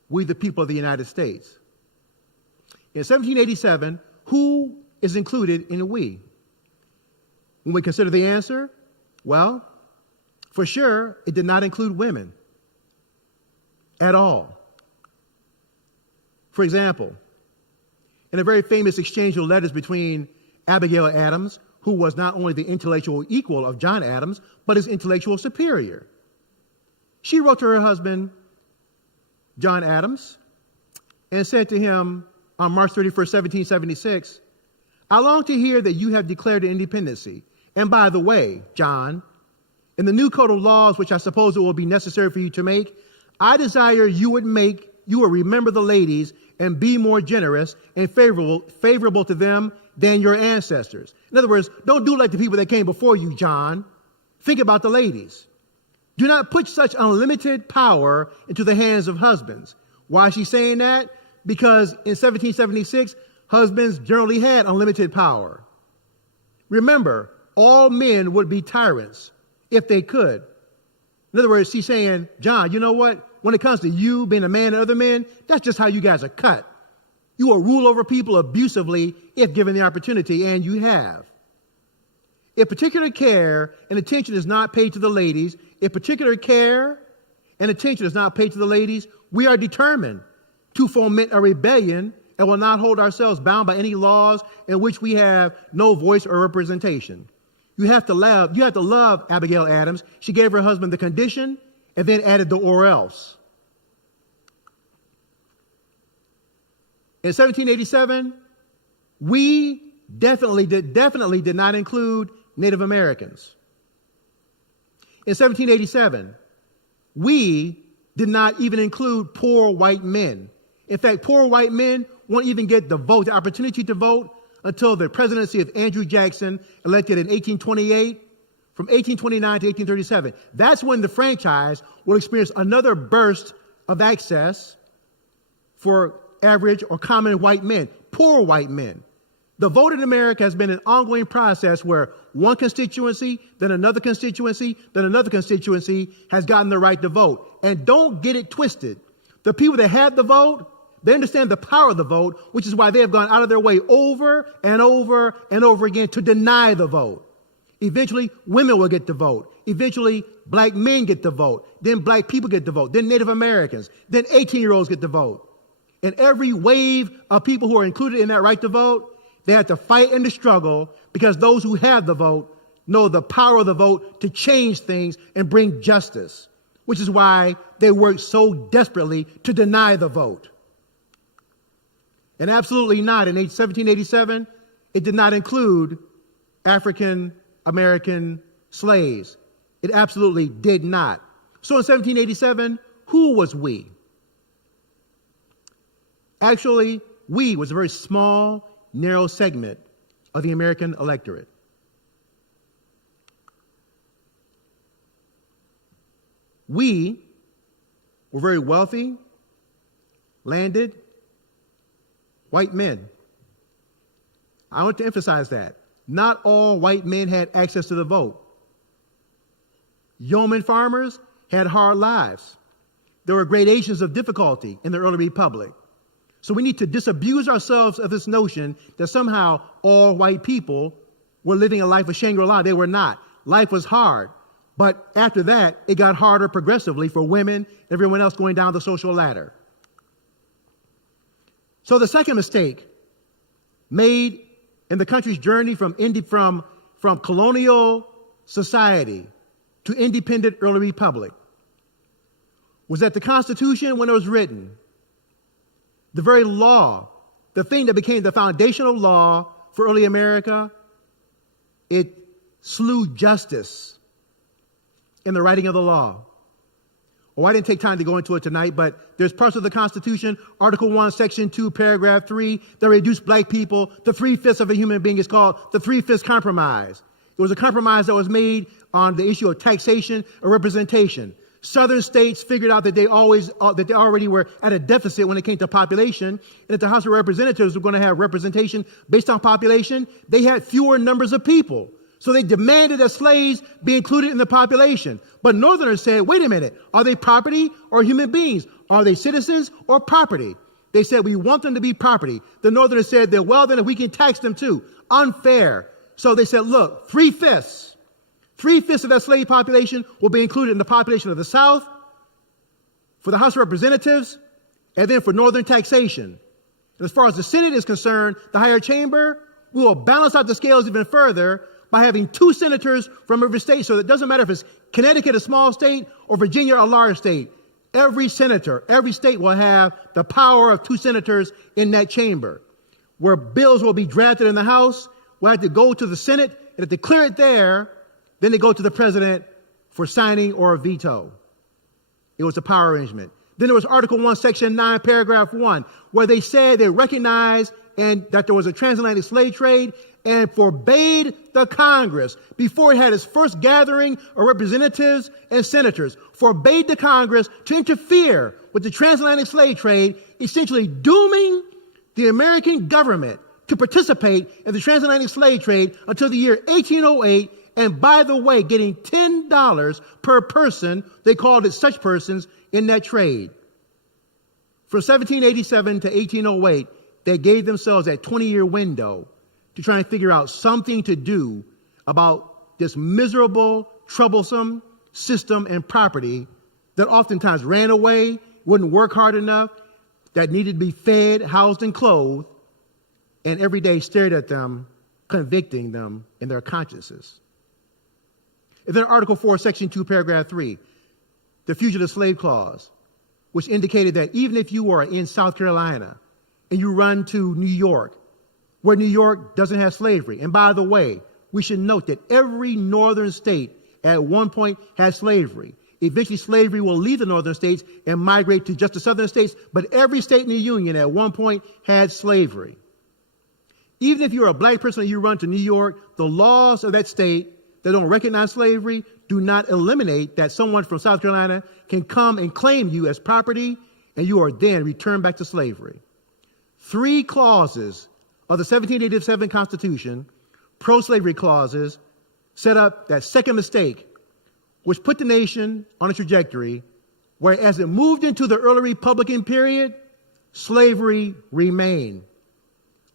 We, the people of the United States. In 1787, who is included in we? When we consider the answer, well, for sure, it did not include women at all. For example, in a very famous exchange of letters between Abigail Adams, who was not only the intellectual equal of John Adams, but his intellectual superior, she wrote to her husband, John Adams, and said to him on March 31st, 1776, "I long to hear that you have declared independency. And by the way, John, in the new code of laws, which I suppose it will be necessary for you to make, I desire you would remember the ladies and be more generous and favorable to them than your ancestors." In other words, don't do like the people that came before you, John. Think about the ladies. Do not put such unlimited power into the hands of husbands. Why is she saying that? Because in 1776, husbands generally had unlimited power. Remember, all men would be tyrants if they could. In other words, she's saying, John, you know what? When it comes to you being a man and other men, that's just how you guys are cut. You will rule over people abusively if given the opportunity, and you have. If particular care and attention is not paid to the ladies, we are determined to foment a rebellion and will not hold ourselves bound by any laws in which we have no voice or representation. You have to love Abigail Adams. She gave her husband the condition and then added the or else. In 1787, we definitely did not include Native Americans. In 1787, we did not even include poor white men. In fact, poor white men won't even get the opportunity to vote until the presidency of Andrew Jackson, elected in 1828, from 1829 to 1837. That's when the franchise will experience another burst of access for average or common white men, poor white men. The vote in America has been an ongoing process where one constituency, then another constituency, then another constituency has gotten the right to vote. And don't get it twisted. The people that had the vote, they understand the power of the vote, which is why they have gone out of their way over and over and over again to deny the vote. Eventually, women will get the vote. Eventually, black men get the vote. Then black people get the vote. Then Native Americans. Then 18-year-olds get the vote. And every wave of people who are included in that right to vote, they have to fight in the struggle because those who have the vote know the power of the vote to change things and bring justice, which is why they work so desperately to deny the vote. And absolutely not. In 1787, it did not include African American slaves. It absolutely did not. So in 1787, who was we? Actually, we was a very small, narrow segment of the American electorate. We were very wealthy, landed, white men. I want to emphasize that. Not all white men had access to the vote. Yeoman farmers had hard lives. There were gradations of difficulty in the early republic. So we need to disabuse ourselves of this notion that somehow all white people were living a life of Shangri-La. They were not. Life was hard. But after that, it got harder progressively for women and everyone else going down the social ladder. So the second mistake made in the country's journey from colonial society to independent early republic was that the Constitution, when it was written, the very law, the thing that became the foundational law for early America, it slew justice in the writing of the law. Oh, I didn't take time to go into it tonight, but there's parts of the Constitution, Article 1, Section 2, Paragraph 3, that reduced black people. The 3/5 of a human being is called the 3/5 compromise. It was a compromise that was made on the issue of taxation or representation. Southern states figured out that they already were at a deficit when it came to population, and if the House of Representatives were going to have representation based on population, they had fewer numbers of people. So they demanded that slaves be included in the population. But Northerners said, wait a minute, are they property or human beings? Are they citizens or property? They said, we want them to be property. The Northerners said that, well, then if we can tax them too. Unfair. So they said, look, 3/5 of that slave population will be included in the population of the South for the House of Representatives, and then for Northern taxation. And as far as the Senate is concerned, the higher chamber, we will balance out the scales even further by having 2 senators from every state. So it doesn't matter if it's Connecticut, a small state, or Virginia, a large state. Every senator, every state will have the power of 2 senators in that chamber. Where bills will be drafted in the House, we'll have to go to the Senate, and if they clear it there, then they go to the president for signing or a veto. It was a power arrangement. Then there was Article 1, Section 9, Paragraph 1, where they said they recognized and that there was a transatlantic slave trade and forbade the Congress, before it had its first gathering of representatives and senators, forbade the Congress to interfere with the transatlantic slave trade, essentially dooming the American government to participate in the transatlantic slave trade until the year 1808, and by the way, getting $10 per person, they called it such persons, in that trade. From 1787 to 1808, they gave themselves that 20-year window to try and figure out something to do about this miserable, troublesome system and property that oftentimes ran away, wouldn't work hard enough, that needed to be fed, housed, and clothed, and every day stared at them, convicting them in their consciences. And then Article 4, Section 2, Paragraph 3, the Fugitive Slave Clause, which indicated that even if you are in South Carolina and you run to New York, where New York doesn't have slavery, and by the way, we should note that every northern state at one point had slavery. Eventually, slavery will leave the northern states and migrate to just the southern states, but every state in the Union at one point had slavery. Even if you're a black person and you run to New York, the laws of that state that don't recognize slavery do not eliminate that someone from South Carolina can come and claim you as property, and you are then returned back to slavery. 3 clauses of the 1787 Constitution, pro-slavery clauses, set up that second mistake, which put the nation on a trajectory where, as it moved into the early Republican period, slavery remained.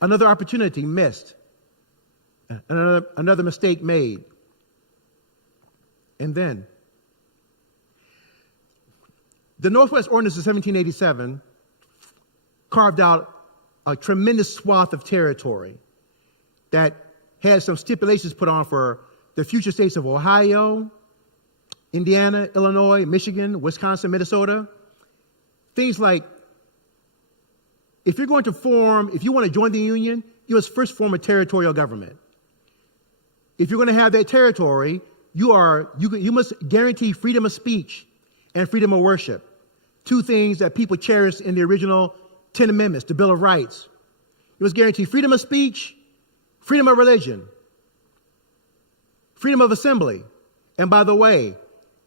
Another opportunity missed. Another mistake made. And then, the Northwest Ordinance of 1787 carved out a tremendous swath of territory that had some stipulations put on for the future states of Ohio, Indiana, Illinois, Michigan, Wisconsin, Minnesota. Things like, if you want to join the Union, you must first form a territorial government. If you're going to have that territory, you must guarantee freedom of speech and freedom of worship. 2 things that people cherished in the original 10 Amendments, the Bill of Rights. You must guarantee freedom of speech, freedom of religion, freedom of assembly. And by the way,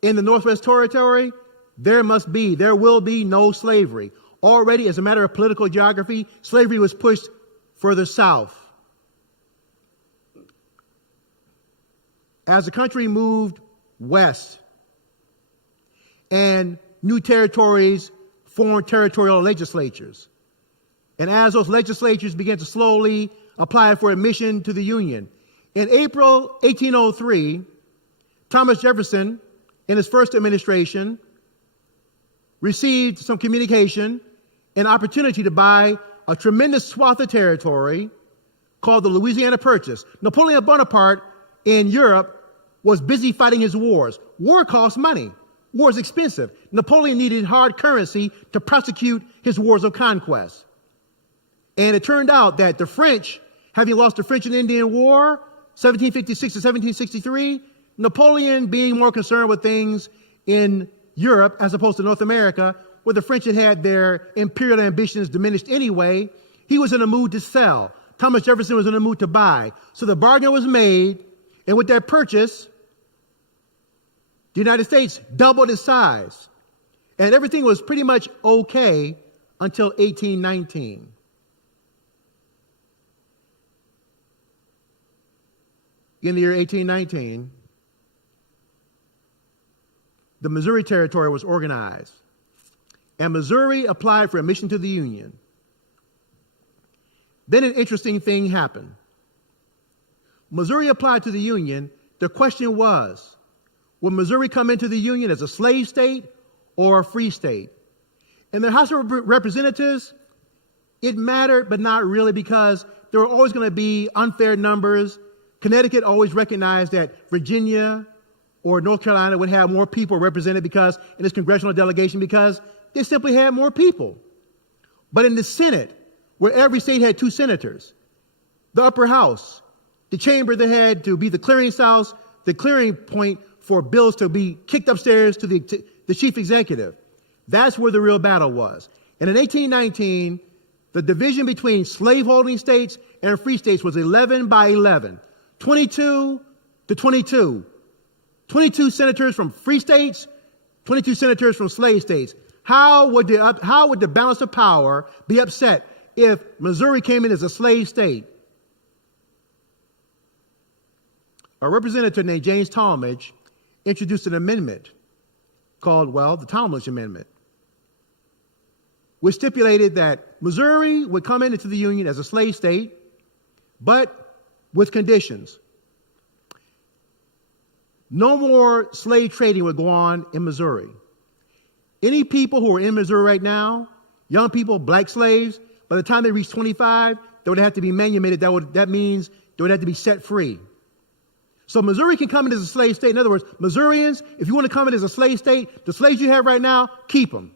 in the Northwest Territory, there will be no slavery. Already, as a matter of political geography, slavery was pushed further south. As the country moved west and new territories formed territorial legislatures, and as those legislatures began to slowly apply for admission to the Union, in April 1803, Thomas Jefferson, in his first administration, received some communication, an opportunity to buy a tremendous swath of territory called the Louisiana Purchase. Napoleon Bonaparte in Europe was busy fighting his wars. War costs money. War is expensive. Napoleon needed hard currency to prosecute his wars of conquest. And it turned out that the French, having lost the French and Indian War, 1756 to 1763, Napoleon being more concerned with things in Europe as opposed to North America, where the French had their imperial ambitions diminished anyway, he was in a mood to sell. Thomas Jefferson was in a mood to buy. So the bargain was made, and with that purchase, the United States doubled its size. And everything was pretty much okay until 1819. In the year 1819, the Missouri Territory was organized, and Missouri applied for admission to the Union. Then an interesting thing happened. Missouri applied to the Union, the question was, would Missouri come into the Union as a slave state or a free state? In the House of Representatives, it mattered, but not really, because there were always going to be unfair numbers. Connecticut always recognized that Virginia or North Carolina would have more people represented because in its congressional delegation because they simply had more people. But in the Senate, where every state had 2 senators, the upper house, the chamber that had to be the clearinghouse, the clearing point for bills to be kicked upstairs to the chief executive. That's where the real battle was. And in 1819, the division between slaveholding states and free states was 11 by 11, 22 to 22. 22 senators from free states, 22 senators from slave states. How would the balance of power be upset if Missouri came in as a slave state? A representative named James Talmadge introduced an amendment called, the Talmadge Amendment, which stipulated that Missouri would come into the Union as a slave state, but with conditions. No more slave trading would go on in Missouri. Any people who are in Missouri right now, young people, black slaves, by the time they reach 25, they would have to be manumitted. That means they would have to be set free. So Missouri can come in as a slave state. In other words, Missourians, if you want to come in as a slave state, the slaves you have right now, keep them.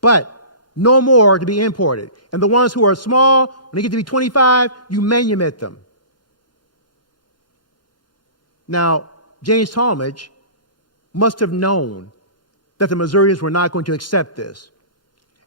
But no more to be imported. And the ones who are small, when they get to be 25, you manumit them. Now, James Talmadge must have known that the Missourians were not going to accept this.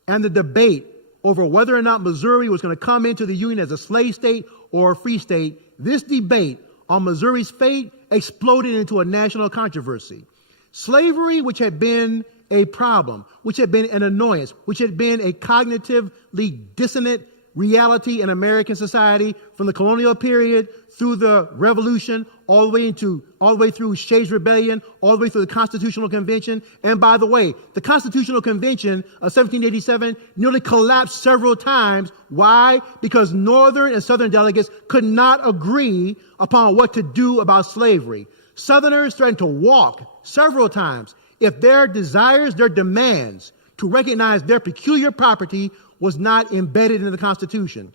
And the debate over whether or not Missouri was going to come into the Union as a slave state or a free state, this debate on Missouri's fate exploded into a national controversy. Slavery, which had been a problem, which had been an annoyance, which had been a cognitively dissonant reality in American society from the colonial period through the Revolution, all the way through Shays' Rebellion, all the way through the Constitutional Convention. And by the way, the Constitutional Convention of 1787 nearly collapsed several times. Why? Because Northern and Southern delegates could not agree upon what to do about slavery. Southerners threatened to walk several times if their desires, their demands to recognize their peculiar property was not embedded in the Constitution.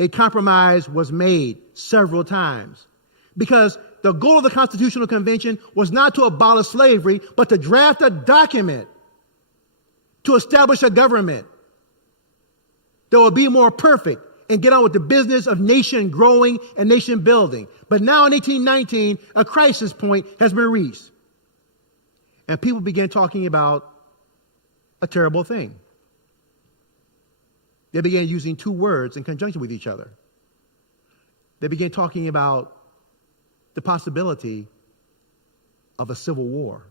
A compromise was made several times because the goal of the Constitutional Convention was not to abolish slavery, but to draft a document to establish a government that will be more perfect and get on with the business of nation growing and nation building. But now in 1819, a crisis point has been reached. And people began talking about a terrible thing. They began using 2 words in conjunction with each other. They began talking about the possibility of a civil war.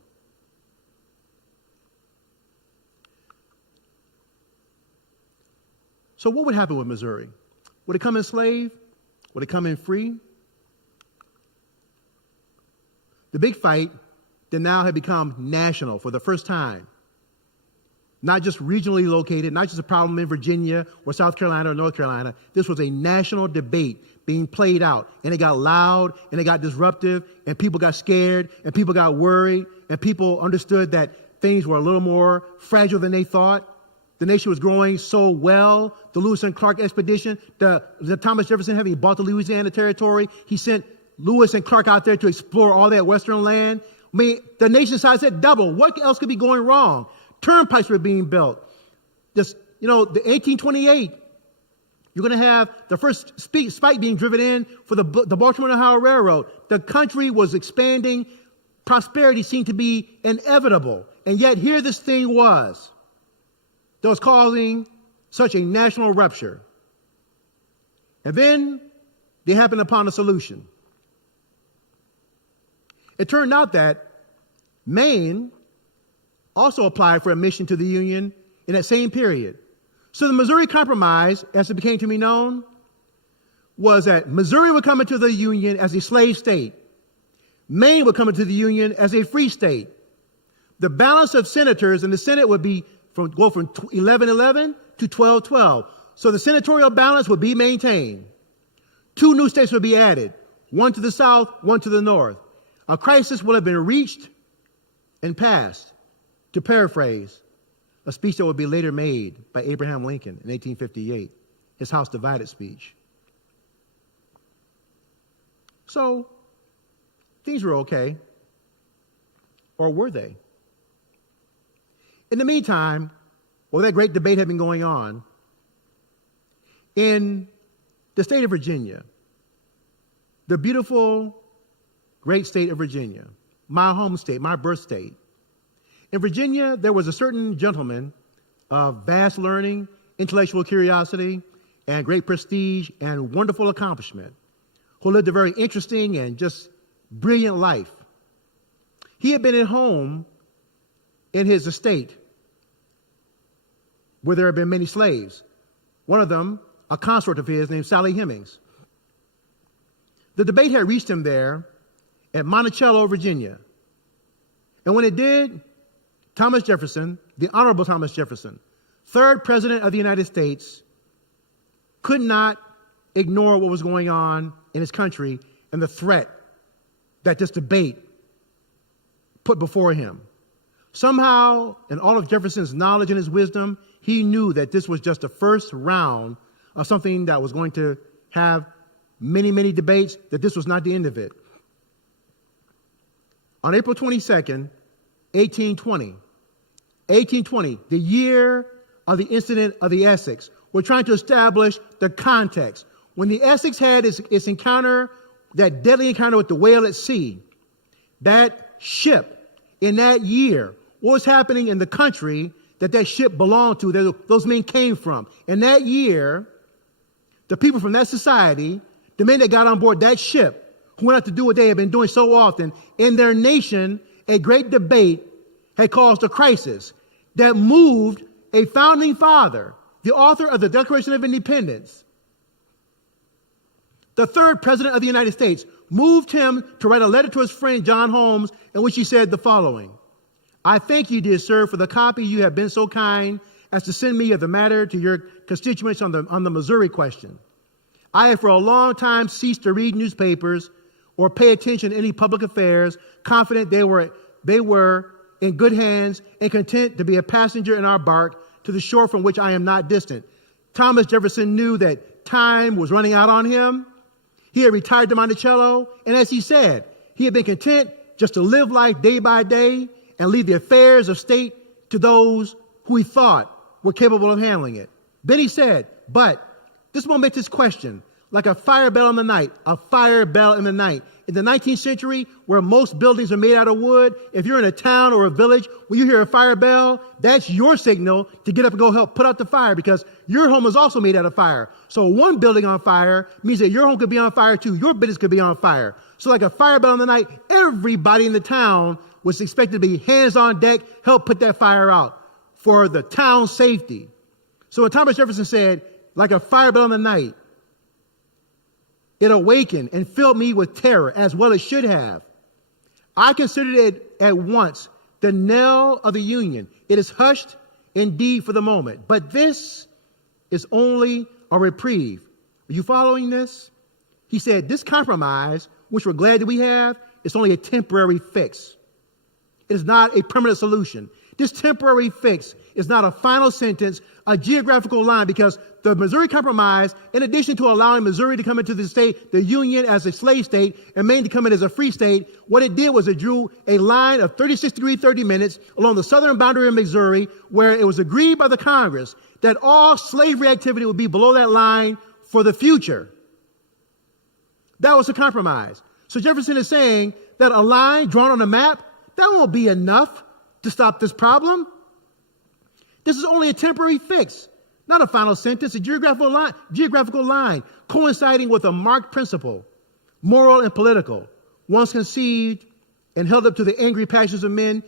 So what would happen with Missouri? Would it come in slave? Would it come in free? The big fight that now had become national for the first time, not just regionally located, not just a problem in Virginia or South Carolina or North Carolina. This was a national debate being played out, and it got loud and it got disruptive, and people got scared and people got worried, and people understood that things were a little more fragile than they thought. The nation was growing so well. The Lewis and Clark expedition, the Thomas Jefferson, having bought the Louisiana Territory, he sent Lewis and Clark out there to explore all that western land. I mean, the nation size had doubled. What else could be going wrong? Turnpikes were being built. The 1828, you're going to have the first spike being driven in for the Baltimore and Ohio Railroad. The country was expanding. Prosperity seemed to be inevitable. And yet here this thing was that was causing such a national rupture. And then they happened upon a solution. It turned out that Maine also applied for admission to the Union in that same period. So the Missouri Compromise, as it became to be known, was that Missouri would come into the Union as a slave state. Maine would come into the Union as a free state. The balance of senators in the Senate would go from 11-11 to 12-12. So the senatorial balance would be maintained. 2 new states would be added. one to the south, one to the north. A crisis will have been reached and passed, to paraphrase a speech that would be later made by Abraham Lincoln in 1858, his House Divided speech. So, things were okay. Or were they? In the meantime, while that great debate had been going on, in the state of Virginia, the beautiful, great state of Virginia, my home state, my birth state. In Virginia, there was a certain gentleman of vast learning, intellectual curiosity, and great prestige and wonderful accomplishment who lived a very interesting and just brilliant life. He had been at home in his estate where there had been many slaves. One of them, a consort of his named Sally Hemings. The debate had reached him there at Monticello, Virginia. And when it did, Thomas Jefferson, the Honorable Thomas Jefferson, third President of the United States, could not ignore what was going on in his country and the threat that this debate put before him. Somehow, in all of Jefferson's knowledge and his wisdom, he knew that this was just the first round of something that was going to have many, many debates, that this was not the end of it. On April 22nd, 1820, the year of the incident of the Essex, we're trying to establish the context. When the Essex had its encounter, that deadly encounter with the whale at sea, that ship in that year, what was happening in the country that ship belonged to, that those men came from. In that year, the people from that society, the men that got on board that ship, who went out to do what they had been doing so often, in their nation, a great debate had caused a crisis that moved a founding father, the author of the Declaration of Independence, the third President of the United States, moved him to write a letter to his friend John Holmes in which he said the following: I thank you, dear sir, for the copy you have been so kind as to send me of the matter to your constituents on the Missouri question. I have for a long time ceased to read newspapers or pay attention to any public affairs, confident they were in good hands and content to be a passenger in our bark to the shore from which I am not distant. Thomas Jefferson knew that time was running out on him. He had retired to Monticello, and as he said, he had been content just to live life day by day and leave the affairs of state to those who he thought were capable of handling it. Then he said, but this momentous question, like a fire bell in the night, a fire bell in the night. In the 19th century, where most buildings are made out of wood, if you're in a town or a village, when you hear a fire bell, that's your signal to get up and go help put out the fire, because your home is also made out of fire. So one building on fire means that your home could be on fire too. Your business could be on fire. So like a fire bell in the night, everybody in the town was expected to be hands on deck, help put that fire out for the town's safety. So when Thomas Jefferson said, like a fire bell in the night, it awakened and filled me with terror, as well it should have. I considered it at once the knell of the Union. It is hushed indeed for the moment, but this is only a reprieve. Are you following this? He said, this compromise, which we're glad that we have, is only a temporary fix. It is not a permanent solution. This temporary fix is not a final sentence, a geographical line, because the Missouri Compromise, in addition to allowing Missouri to come into the state, the Union as a slave state, and Maine to come in as a free state, what it did was it drew a line of 36 degrees 30 minutes along the southern boundary of Missouri, where it was agreed by the Congress that all slavery activity would be below that line for the future. That was the compromise. So Jefferson is saying that a line drawn on a map, that won't be enough to stop this problem. This is only a temporary fix, not a final sentence, a geographical line coinciding with a marked principle, moral and political, once conceived and held up to the angry passions of men,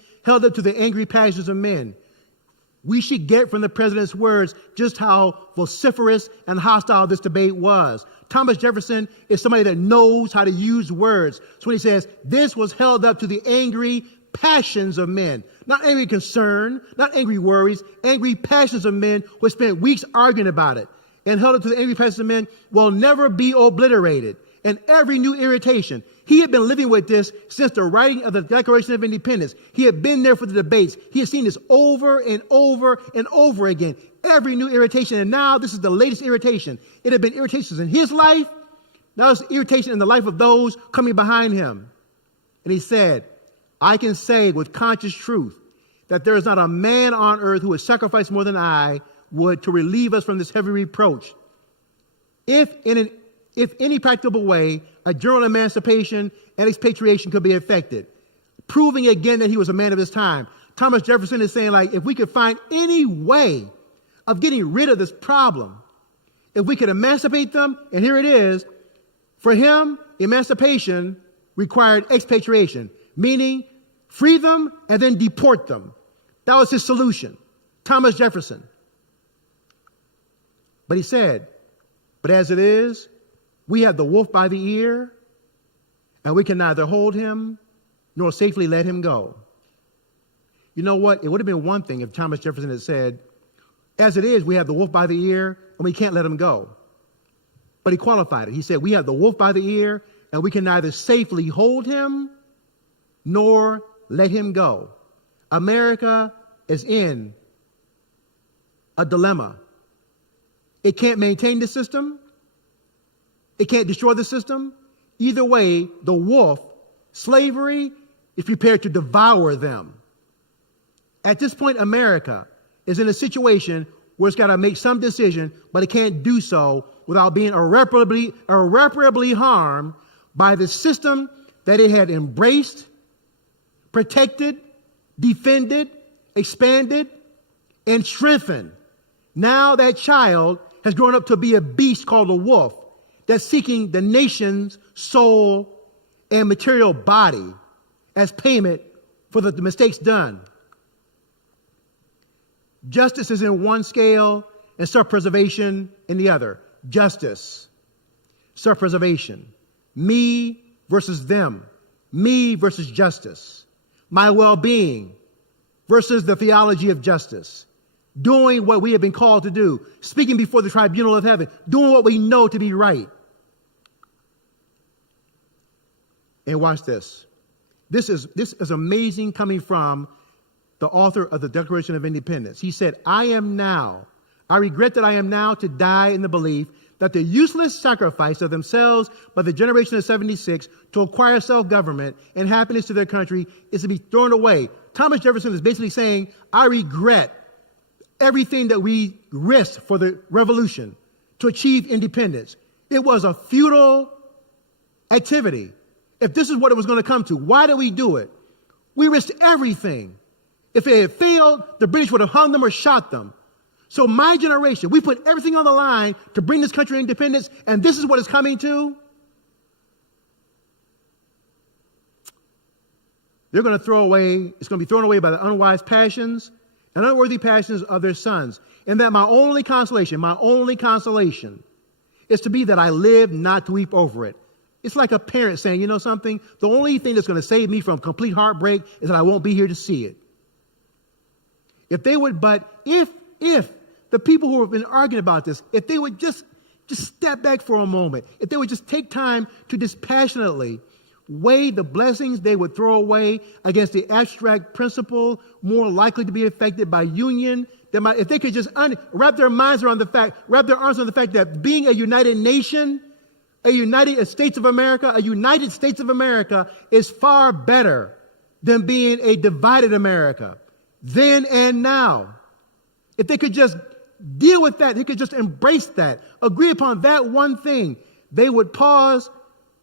We should get from the president's words just how vociferous and hostile this debate was. Thomas Jefferson is somebody that knows how to use words. So when he says, this was held up to the angry passions of men, not angry concern, not angry worries, angry passions of men who spent weeks arguing about it, and held up to the angry passions of men will never be obliterated. and every new irritation. He had been living with this since the writing of the Declaration of Independence. He had been there for the debates. He had seen this over and over and over again. Every new irritation, and now this is the latest irritation. It had been irritations in his life. Now it's irritation in the life of those coming behind him. And he said, I can say with conscious truth that there is not a man on earth who would sacrifice more than I would to relieve us from this heavy reproach. If in any practicable way, a general emancipation and expatriation could be effected, proving again that he was a man of his time. Thomas Jefferson is saying, like, if we could find any way of getting rid of this problem, if we could emancipate them, and here it is, for him, emancipation required expatriation, meaning free them and then deport them. That was his solution, Thomas Jefferson. But he said, but as it is, we have the wolf by the ear, and we can neither hold him nor safely let him go. You know what? It would have been one thing if Thomas Jefferson had said, as it is, we have the wolf by the ear, and we can't let him go. But he qualified it. He said, we have the wolf by the ear, and we can neither safely hold him nor let him go. America is in a dilemma. It can't maintain the system. It can't destroy the system. Either way, the wolf, slavery, is prepared to devour them. At this point, America is in a situation where it's got to make some decision, but it can't do so without being irreparably harmed by the system that it had embraced, protected, defended, expanded, and strengthened. Now that child has grown up to be a beast called a wolf that's seeking the nation's soul and material body as payment for the mistakes done. Justice is in one scale and self-preservation in the other. Justice, self-preservation, me versus them, me versus justice, my well-being versus the theology of justice, doing what we have been called to do, speaking before the tribunal of heaven, doing what we know to be right. And watch this. This is amazing coming from the author of the Declaration of Independence. He said, I regret that I am now to die in the belief that the useless sacrifice of themselves by the generation of 76 to acquire self-government and happiness to their country is to be thrown away. Thomas Jefferson is basically saying, I regret everything that we risked for the revolution to achieve independence. It was a futile activity. If this is what it was going to come to, why did we do it? We risked everything. If it had failed, the British would have hung them or shot them. So my generation, we put everything on the line to bring this country independence, and this is what it's coming to. They're going to throw away, it's going to be thrown away by the unwise passions and unworthy passions of their sons. And that my only consolation is to be that I live not to weep over it. It's like a parent saying, you know something, the only thing that's going to save me from complete heartbreak is that I won't be here to see it. If the people who have been arguing about this, if they would just step back for a moment, if they would just take time to dispassionately weigh the blessings they would throw away against the abstract principle more likely to be affected by union, if they could just wrap their arms around the fact that being a united nation, a United States of America is far better than being a divided America, then and now. If they could just deal with that, they could just embrace that, agree upon that one thing, they would pause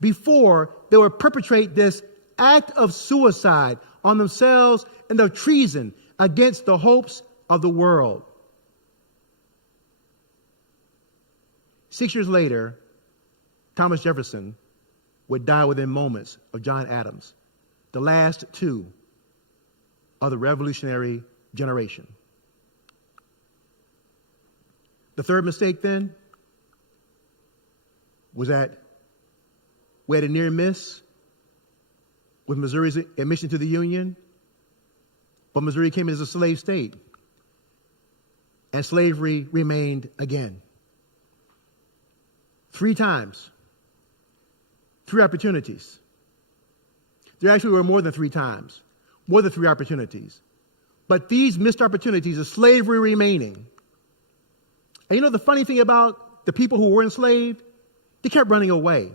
before they would perpetrate this act of suicide on themselves and of treason against the hopes of the world. 6 years later, Thomas Jefferson would die within moments of John Adams, the last two of the revolutionary generation. The third mistake then was that we had a near miss with Missouri's admission to the Union, but Missouri came in as a slave state, and slavery remained again. 3 times. 3 opportunities. There actually were more than 3 times, more than 3 opportunities. But these missed opportunities of slavery remaining. And you know the funny thing about the people who were enslaved? They kept running away.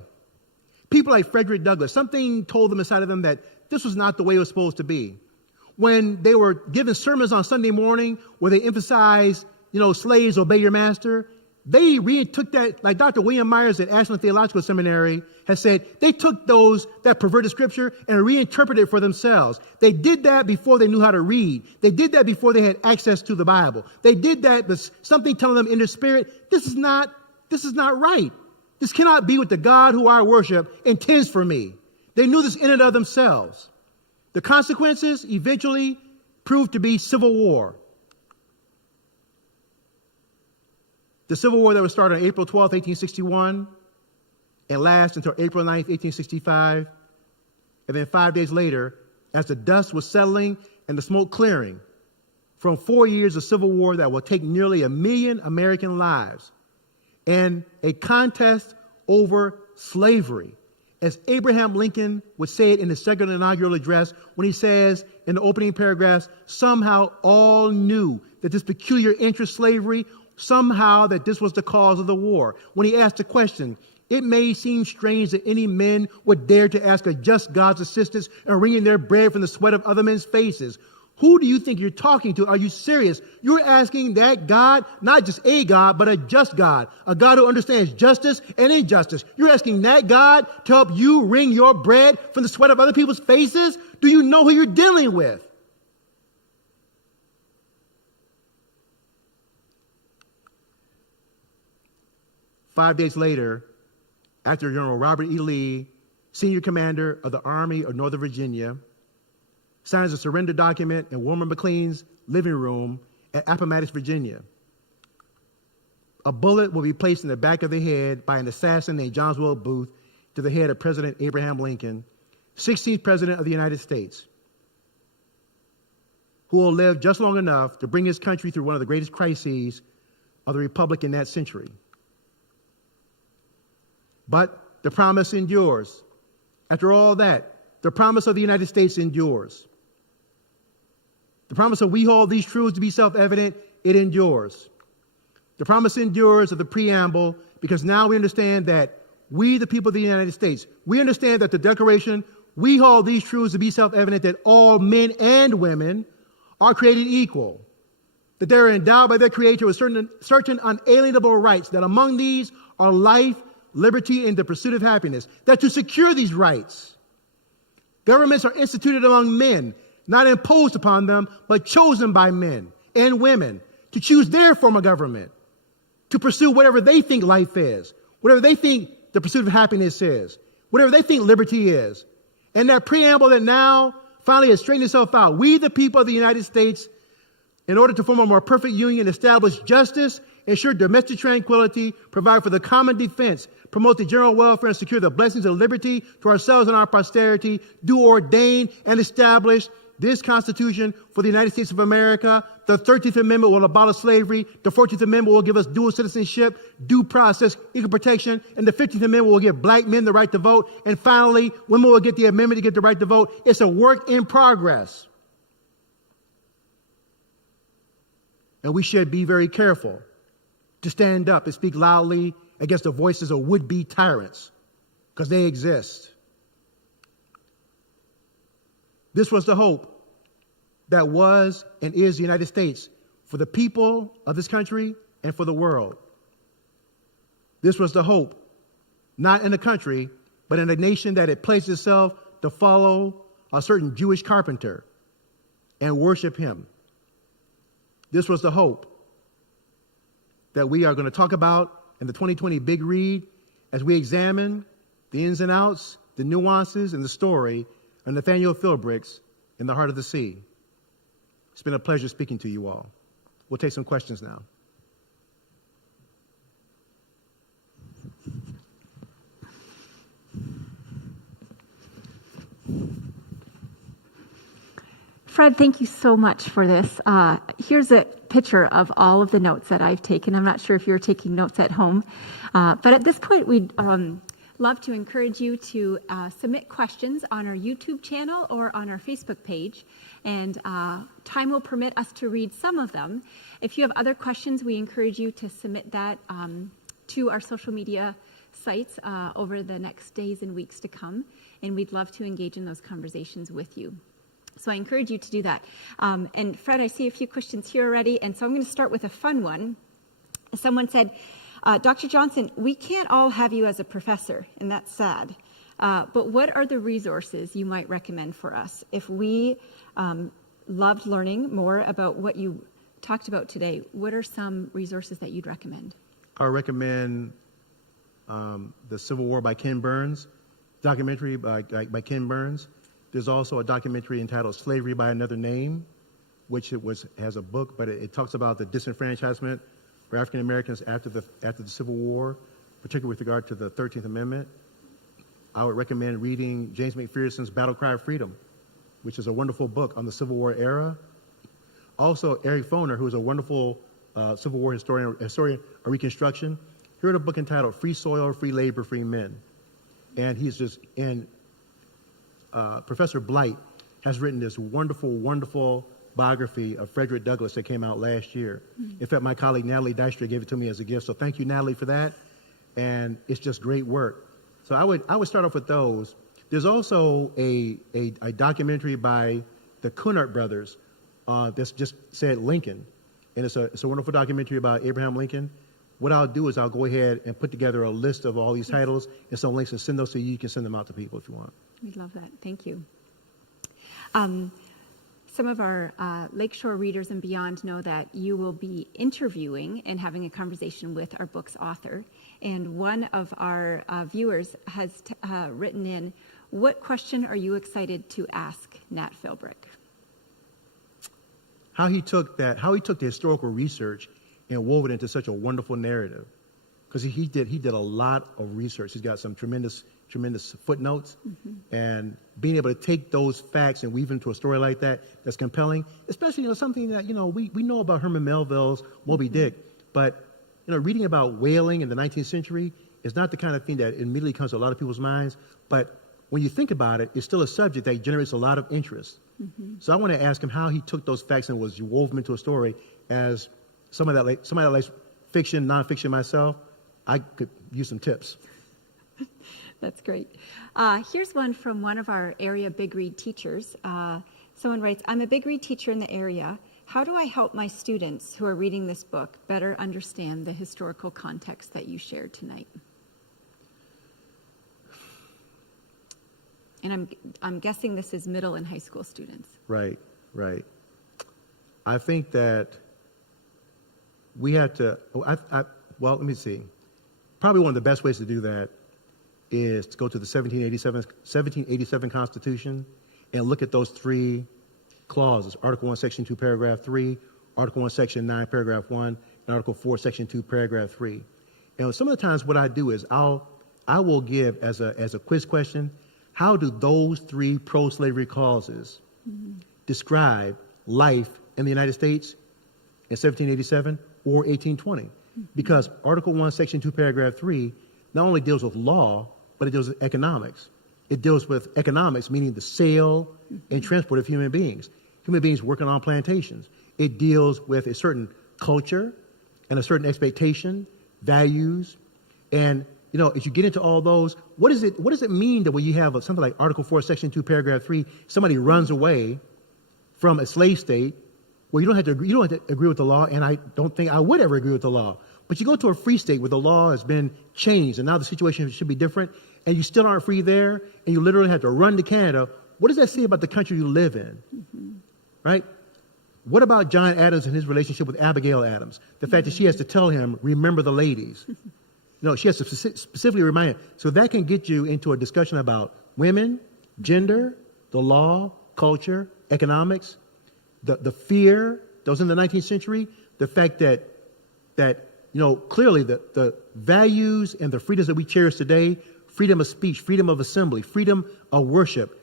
People like Frederick Douglass, something told them inside of them that this was not the way it was supposed to be. When they were given sermons on Sunday morning where they emphasized, slaves obey your master, they took that, like Dr. William Myers at Ashland Theological Seminary has said, they took that perverted scripture and reinterpreted it for themselves. They did that before they knew how to read. They did that before they had access to the Bible. They did that with something telling them in their spirit, this is not right. This cannot be what the God who I worship intends for me. They knew this in and of themselves. The consequences eventually proved to be civil war. The Civil War that was started on April 12, 1861, and last until April 9, 1865. And then 5 days later, as the dust was settling and the smoke clearing from 4 years of civil war that will take nearly 1 million American lives, and a contest over slavery. As Abraham Lincoln would say it in his second inaugural address when he says in the opening paragraphs, somehow all knew that this peculiar interest, slavery, somehow that this was the cause of the war. When he asked the question, it may seem strange that any men would dare to ask a just God's assistance in wringing their bread from the sweat of other men's faces. Who do you think you're talking to? Are you serious? You're asking that God, not just a God, but a just God, a God who understands justice and injustice. You're asking that God to help you wring your bread from the sweat of other people's faces? Do you know who you're dealing with? Five days later, after General Robert E. Lee, senior commander of the Army of Northern Virginia, signs a surrender document in Wilmer McLean's living room at Appomattox, Virginia, a bullet will be placed in the back of the head by an assassin named John Wilkes Booth to the head of President Abraham Lincoln, 16th President of the United States, who will live just long enough to bring his country through one of the greatest crises of the Republic in that century. But the promise endures. After all that, the promise of the United States endures. The promise of we hold these truths to be self-evident, it endures. The promise endures of the preamble because now we understand that we, the people of the United States, we understand that the Declaration, we hold these truths to be self-evident that all men and women are created equal, that they are endowed by their Creator with certain unalienable rights, that among these are life, liberty, and the pursuit of happiness, that to secure these rights, governments are instituted among men, not imposed upon them, but chosen by men and women to choose their form of government, to pursue whatever they think life is, whatever they think the pursuit of happiness is, whatever they think liberty is. And that preamble that now finally has straightened itself out. We, the people of the United States, in order to form a more perfect union, establish justice, ensure domestic tranquility, provide for the common defense, promote the general welfare, and secure the blessings of liberty to ourselves and our posterity, do ordain and establish this Constitution for the United States of America. The 13th Amendment will abolish slavery. The 14th Amendment will give us dual citizenship, due process, equal protection. And the 15th Amendment will give black men the right to vote. And finally, women will get the amendment to get the right to vote. It's a work in progress. And we should be very careful to stand up and speak loudly against the voices of would-be tyrants, because they exist. This was the hope that was and is the United States for the people of this country and for the world. This was the hope, not in a country, but in a nation that had placed itself to follow a certain Jewish carpenter and worship him. This was the hope that we are going to talk about in the 2020 Big Read as we examine the ins and outs, the nuances, and the story of Nathaniel Philbrick's In the Heart of the Sea. It's been a pleasure speaking to you all. We'll take some questions now. Fred, thank you so much for this. Here's a picture of all of the notes that I've taken. I'm not sure if you're taking notes at home, but at this point, we'd love to encourage you to submit questions on our YouTube channel or on our Facebook page, and time will permit us to read some of them. If you have other questions, we encourage you to submit that to our social media sites over the next days and weeks to come, and we'd love to engage in those conversations with you. So I encourage you to do that. And Fred, I see a few questions here already, and so I'm going to start with a fun one. Someone said, Dr. Johnson, we can't all have you as a professor, and that's sad. But what are the resources you might recommend for us? If we loved learning more about what you talked about today, what are some resources that you'd recommend? I would recommend The Civil War by Ken Burns, documentary by Ken Burns. There's also a documentary entitled Slavery by Another Name, which has a book, but it talks about the disenfranchisement for African Americans after the Civil War, particularly with regard to the 13th Amendment. I would recommend reading James McPherson's Battle Cry of Freedom, which is a wonderful book on the Civil War era. Also, Eric Foner, who is a wonderful Civil War historian of Reconstruction, he wrote a book entitled Free Soil, Free Labor, Free Men. And Professor Blight has written this wonderful biography of Frederick Douglass that came out last year. In fact, my colleague Natalie Dykstra gave it to me as a gift, so thank you, Natalie, for that. And it's just great work. So I would start off with those. There's also a documentary by the Cunard brothers that's just said Lincoln, and it's a wonderful documentary about Abraham Lincoln. What I'll do is I'll go ahead and put together a list of all these titles and some links and send those to you. You can send them out to people if you want. We'd love that. Thank you. Some of our Lakeshore readers and beyond know that you will be interviewing and having a conversation with our book's author. And one of our viewers has written in, what question are you excited to ask Nat Philbrick? How he took the historical research and wove it into such a wonderful narrative. Because he did a lot of research. He's got some tremendous footnotes, and being able to take those facts and weave them into a story like that that's compelling, especially something that we know about Herman Melville's Moby Dick, but reading about whaling in the 19th century is not the kind of thing that immediately comes to a lot of people's minds. But when you think about it, it's still a subject that generates a lot of interest. So I want to ask him how he took those facts and was wove them into a story. As somebody that likes fiction, nonfiction myself, I could use some tips. That's great. Here's one from one of our area Big Read teachers. Someone writes, I'm a Big Read teacher in the area. How do I help my students who are reading this book better understand the historical context that you shared tonight? And I'm guessing this is middle and high school students. Right. I think that we have to, well, let me see. Probably one of the best ways to do that is to go to the 1787 Constitution and look at those three clauses: Article 1, Section 2, Paragraph 3, Article 1, Section 9, Paragraph 1, and Article 4, Section 2, Paragraph 3. And some of the times what I do is I will give as a quiz question, how do those three pro-slavery clauses describe life in the United States in 1787 or 1820? Because Article 1, Section 2, Paragraph 3 not only deals with law, but it deals with economics. It deals with economics, meaning the sale and transport of human beings working on plantations. It deals with a certain culture and a certain expectation, values. And, if you get into all those, what does it mean that when you have something like Article 4, Section 2, Paragraph 3, somebody runs away from a slave state? Well, you don't have to agree with the law, and I don't think I would ever agree with the law. But you go to a free state where the law has been changed, and now the situation should be different, and you still aren't free there, and you literally have to run to Canada. What does that say about the country you live in? Right? What about John Adams and his relationship with Abigail Adams? The fact that she has to tell him, remember the ladies. She has to specifically remind him. So that can get you into a discussion about women, gender, the law, culture, economics, the fear that was in the 19th century, the fact that clearly the values and the freedoms that we cherish today, freedom of speech, freedom of assembly, freedom of worship,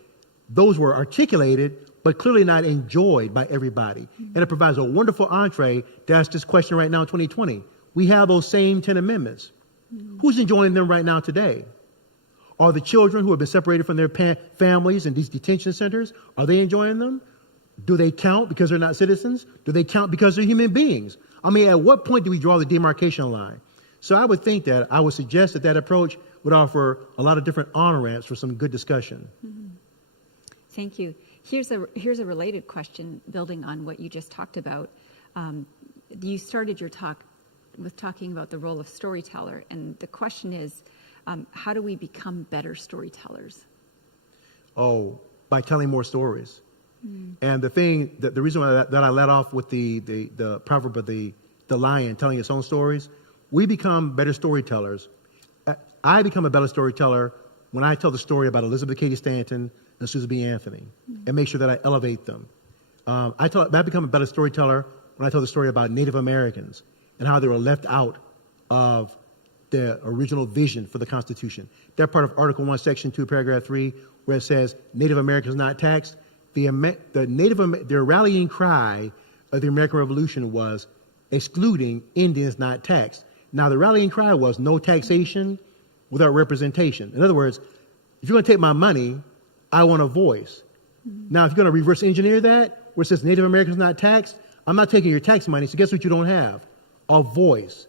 those were articulated, but clearly not enjoyed by everybody. And it provides a wonderful entree to ask this question right now in 2020. We have those same 10 amendments. Who's enjoying them right now today? Are the children who have been separated from their families in these detention centers, are they enjoying them? Do they count because they're not citizens? Do they count because they're human beings? I mean, at what point do we draw the demarcation line? So I would think that I would suggest that approach would offer a lot of different on-ramps for some good discussion. Mm-hmm. Thank you. Here's a related question building on what you just talked about. You started your talk with talking about the role of storyteller, and the question is, how do we become better storytellers? Oh, by telling more stories. And the reason why that I led off with the proverb of the lion telling its own stories, we become better storytellers. I become a better storyteller when I tell the story about Elizabeth Cady Stanton and Susan B. Anthony and make sure that I elevate them. I become a better storyteller when I tell the story about Native Americans and how they were left out of the original vision for the Constitution. That part of Article 1, Section 2, Paragraph 3, where it says Native Americans not taxed. Their rallying cry of the American Revolution was excluding Indians not taxed. Now, the rallying cry was no taxation without representation. In other words, if you're going to take my money, I want a voice. Now, if you're going to reverse engineer that, where it says Native Americans not taxed, I'm not taking your tax money, so guess what you don't have? A voice.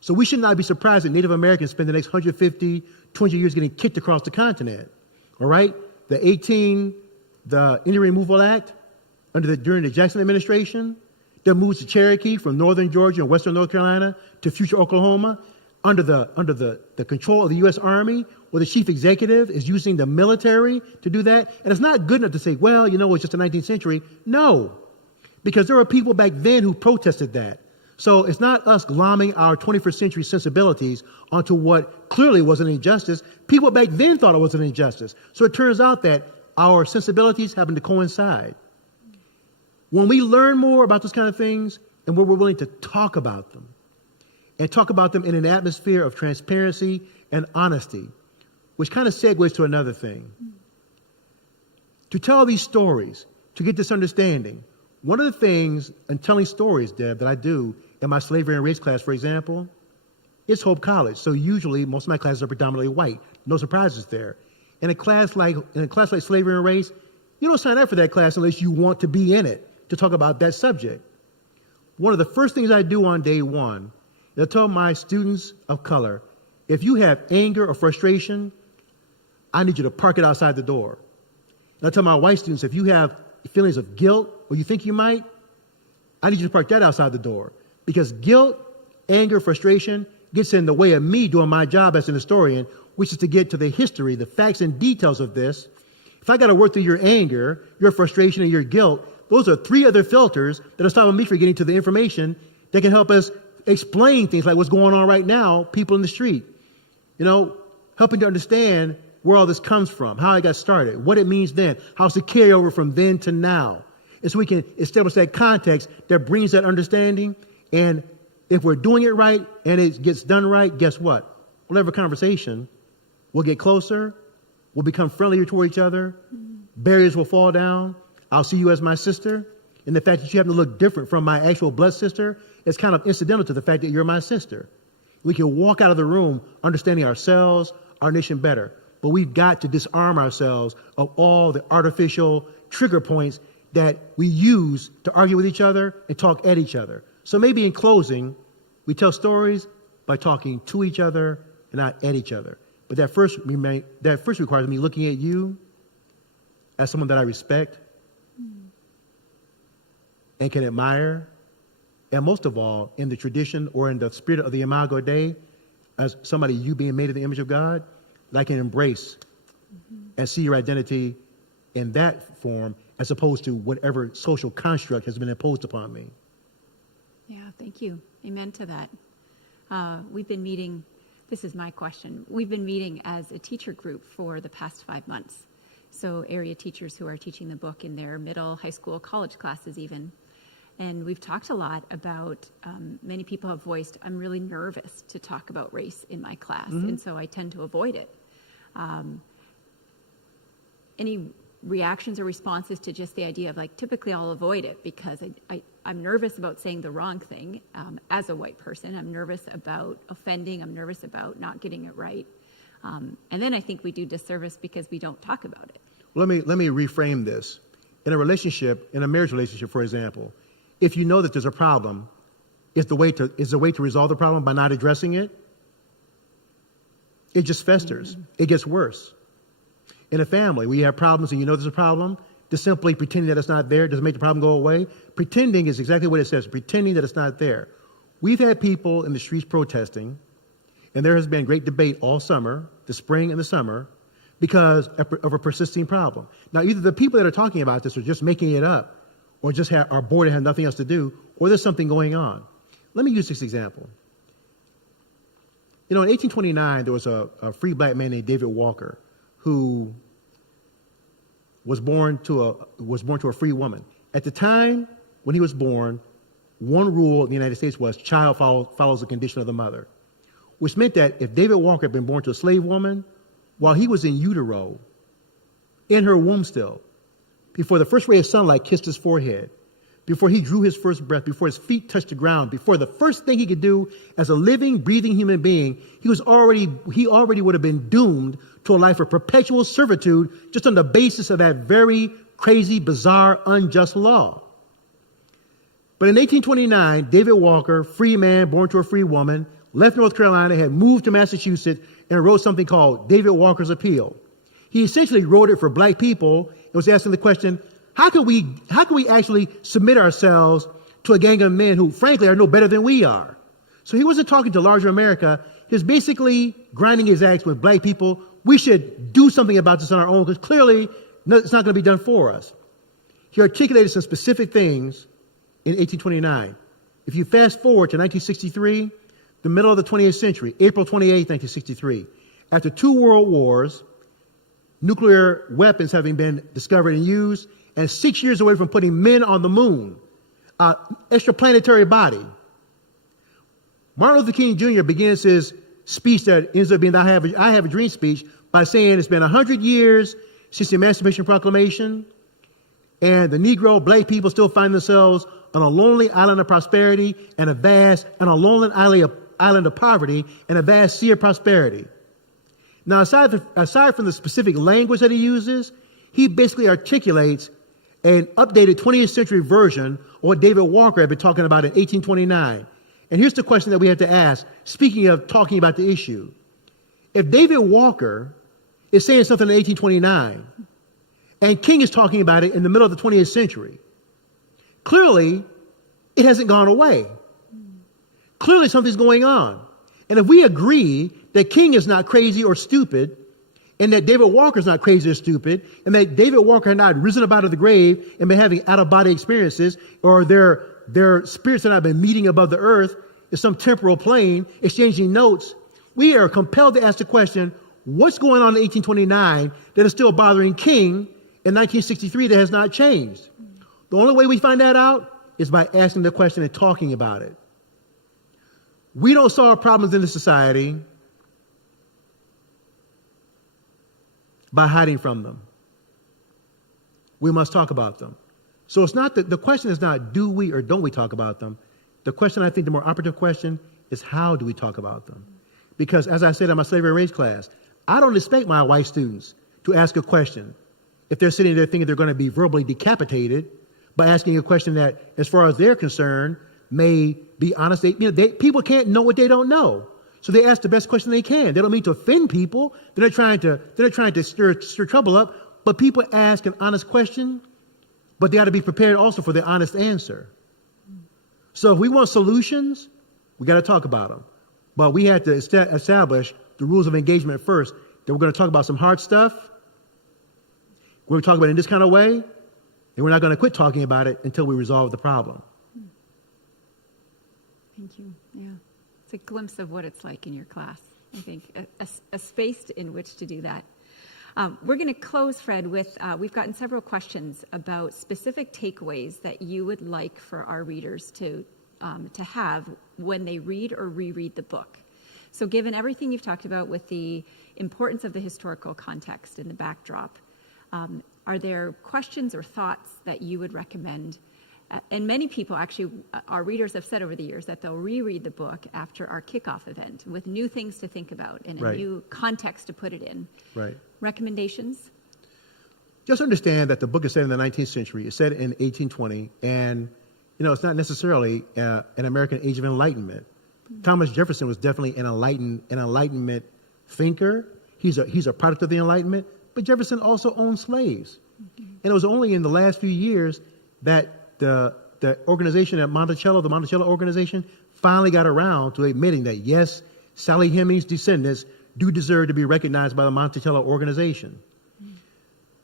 So we should not be surprised that Native Americans spend the next 150, 200 years getting kicked across the continent. All right? The Indian Removal Act during the Jackson administration that moves the Cherokee from northern Georgia and western North Carolina to future Oklahoma under the control of the U.S. Army, where the chief executive is using the military to do that. And it's not good enough to say, well, it's just the 19th century. No, because there were people back then who protested that. So it's not us glomming our 21st century sensibilities onto what clearly was an injustice. People back then thought it was an injustice. So it turns out that our sensibilities happen to coincide. When we learn more about those kind of things and when we're willing to talk about them and talk about them in an atmosphere of transparency and honesty, which kind of segues to another thing. To tell these stories, to get this understanding, one of the things in telling stories, Deb, that I do in my slavery and race class, for example, is Hope College. So usually most of my classes are predominantly white. No surprises there. In a class like slavery and race, you don't sign up for that class unless you want to be in it to talk about that subject. One of the first things I do on day one is I tell my students of color, if you have anger or frustration, I need you to park it outside the door. And I tell my white students, if you have feelings of guilt or you think you might, I need you to park that outside the door. Because guilt, anger, frustration gets in the way of me doing my job as an historian, which is to get to the history, the facts and details of this. If I got to work through your anger, your frustration, and your guilt, those are three other filters that are stopping me from getting to the information that can help us explain things like what's going on right now, people in the street. Helping to understand where all this comes from, how it got started, what it means then, how it's a carryover from then to now. And so we can establish that context that brings that understanding. And if we're doing it right and it gets done right, guess what? We'll have a conversation. We'll get closer. We'll become friendlier toward each other. Barriers will fall down. I'll see you as my sister. And the fact that you happen to look different from my actual blood sister is kind of incidental to the fact that you're my sister. We can walk out of the room understanding ourselves, our nation better. But we've got to disarm ourselves of all the artificial trigger points that we use to argue with each other and talk at each other. So maybe in closing, we tell stories by talking to each other and not at each other. But that first requires me looking at you as someone that I respect and can admire. And most of all, in the tradition or in the spirit of the Imago Dei, as somebody, you being made in the image of God, that I can embrace and see your identity in that form as opposed to whatever social construct has been imposed upon me. Yeah, thank you. Amen to that. We've been meeting, this is my question, we've been meeting as a teacher group for the past 5 months. So area teachers who are teaching the book in their middle, high school, college classes even. And we've talked a lot about, many people have voiced, I'm really nervous to talk about race in my class, and so I tend to avoid it. Any reactions or responses to just the idea of typically I'll avoid it because I'm nervous about saying the wrong thing as a white person. I'm nervous about offending. I'm nervous about not getting it right. And then I think we do disservice because we don't talk about it. Let me reframe this. In a relationship, in a marriage relationship, for example, if you know that there's a problem, is the way to resolve the problem by not addressing it? It just festers. It gets worse. In a family, where you have problems and you know there's a problem, just simply pretending that it's not there doesn't make the problem go away. Pretending is exactly what it says, pretending that it's not there. We've had people in the streets protesting, and there has been great debate all summer, the spring and the summer, because of a persisting problem. Now, either the people that are talking about this are just making it up, or just are bored and have nothing else to do, or there's something going on. Let me use this example. In 1829, there was a free black man named David Walker who was born to a free woman. At the time when he was born, one rule in the United States was child follows the condition of the mother, which meant that if David Walker had been born to a slave woman, while he was in utero, in her womb still, before the first ray of sunlight kissed his forehead, before he drew his first breath, before his feet touched the ground, before the first thing he could do as a living, breathing human being, he already would have been doomed to a life of perpetual servitude just on the basis of that very crazy, bizarre, unjust law. But in 1829, David Walker, free man, born to a free woman, left North Carolina, had moved to Massachusetts, and wrote something called David Walker's Appeal. He essentially wrote it for black people and was asking the question, how can we actually submit ourselves to a gang of men who, frankly, are no better than we are? So he wasn't talking to larger America. He was basically grinding his axe with black people. We should do something about this on our own because clearly it's not going to be done for us. He articulated some specific things in 1829. If you fast forward to 1963, the middle of the 20th century, April 28, 1963, after 2 world wars, nuclear weapons having been discovered and used, and 6 years away from putting men on the moon, extraplanetary body, Martin Luther King Jr. begins his speech that ends up being the I Have a Dream speech by saying it's been 100 years since the Emancipation Proclamation, and the Negro, black people still find themselves on a lonely island of prosperity and a lonely island of poverty and a vast sea of prosperity. Now, aside from the specific language that he uses, he basically articulates an updated 20th century version of what David Walker had been talking about in 1829. And here's the question that we have to ask, speaking of talking about the issue. If David Walker is saying something in 1829, and King is talking about it in the middle of the 20th century, clearly it hasn't gone away. Clearly something's going on. And if we agree that King is not crazy or stupid, and that David Walker is not crazy or stupid, and that David Walker had not risen up out of the grave and been having out-of-body experiences, or their spirits had not been meeting above the earth in some temporal plane, exchanging notes, we are compelled to ask the question, what's going on in 1829 that is still bothering King in 1963 that has not changed? The only way we find that out is by asking the question and talking about it. We don't solve problems in the society by hiding from them. We must talk about them. So it's not the question is not do we or don't we talk about them. The question, I think the more operative question is how do we talk about them? Because as I said in my slavery and race class, I don't expect my white students to ask a question if they're sitting there thinking they're going to be verbally decapitated by asking a question that, as far as they're concerned, may be honest. People can't know what they don't know. So they ask the best question they can. They don't mean to offend people. They're not trying to stir trouble up. But people ask an honest question, but they ought to be prepared also for the honest answer. So if we want solutions, we got to talk about them. But we have to establish the rules of engagement first. That we're going to talk about some hard stuff. We're going to talk about it in this kind of way, and we're not going to quit talking about it until we resolve the problem. Thank you. Yeah. It's a glimpse of what it's like in your class, I think, a space in which to do that. We're going to close, Fred, with we've gotten several questions about specific takeaways that you would like for our readers to have when they read or reread the book. So given everything you've talked about with the importance of the historical context and the backdrop, are there questions or thoughts that you would recommend And many people, actually, our readers have said over the years that they'll reread the book after our kickoff event with new things to think about and a new context to put it in. Right. Recommendations? Just understand that the book is set in the 19th century. It's set in 1820, and it's not necessarily an American age of enlightenment. Thomas Jefferson was definitely an enlightenment thinker. He's a product of the Enlightenment, but Jefferson also owned slaves. And it was only in the last few years that the organization at Monticello, the Monticello organization, finally got around to admitting that, yes, Sally Hemings' descendants do deserve to be recognized by the Monticello organization.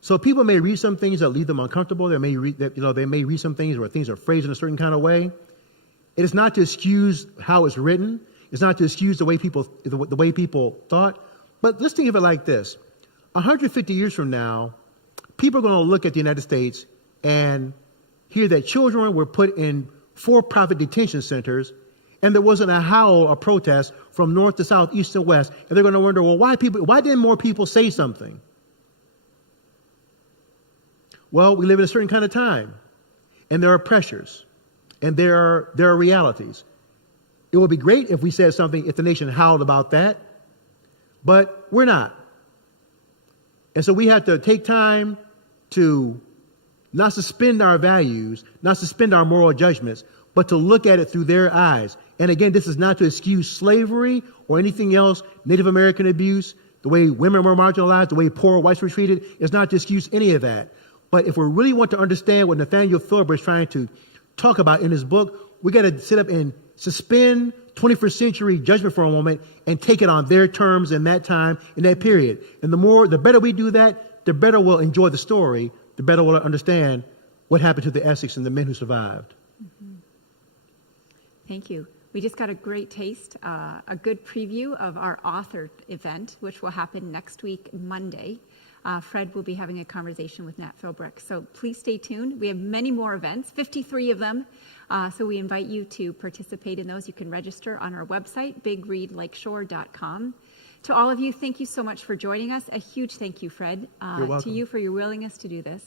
So people may read some things that leave them uncomfortable. They may read some things where things are phrased in a certain kind of way. It is not to excuse how it's written. It's not to excuse the way people thought. But let's think of it like this. 150 years from now, people are going to look at the United States and hear that children were put in for-profit detention centers, and there wasn't a howl or protest from north to south, east to west. And they're going to wonder, well, why didn't more people say something? Well, we live in a certain kind of time, and there are pressures, and there are realities. It would be great if we said something, if the nation howled about that, but we're not. And so we have to take time to not suspend our values, not suspend our moral judgments, but to look at it through their eyes. And again, this is not to excuse slavery or anything else, Native American abuse, the way women were marginalized, the way poor whites were treated. It's not to excuse any of that. But if we really want to understand what Nathaniel Philbrick is trying to talk about in his book, we got to sit up and suspend 21st century judgment for a moment and take it on their terms in that time, in that period. And the better we do that, the better we'll enjoy the story, the better we'll understand what happened to the Essex and the men who survived. Mm-hmm. Thank you. We just got a great taste, a good preview of our author event, which will happen next week, Monday. Fred will be having a conversation with Nat Philbrick. So please stay tuned. We have many more events, 53 of them. So we invite you to participate in those. You can register on our website, bigreadlakeshore.com. To all of you, thank you so much for joining us. A huge thank you, Fred, to you for your willingness to do this.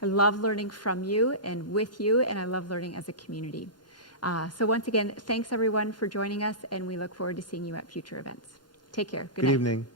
I love learning from you and with you, and I love learning as a community. So once again, thanks everyone for joining us, and we look forward to seeing you at future events. Take care. Good night. Good evening.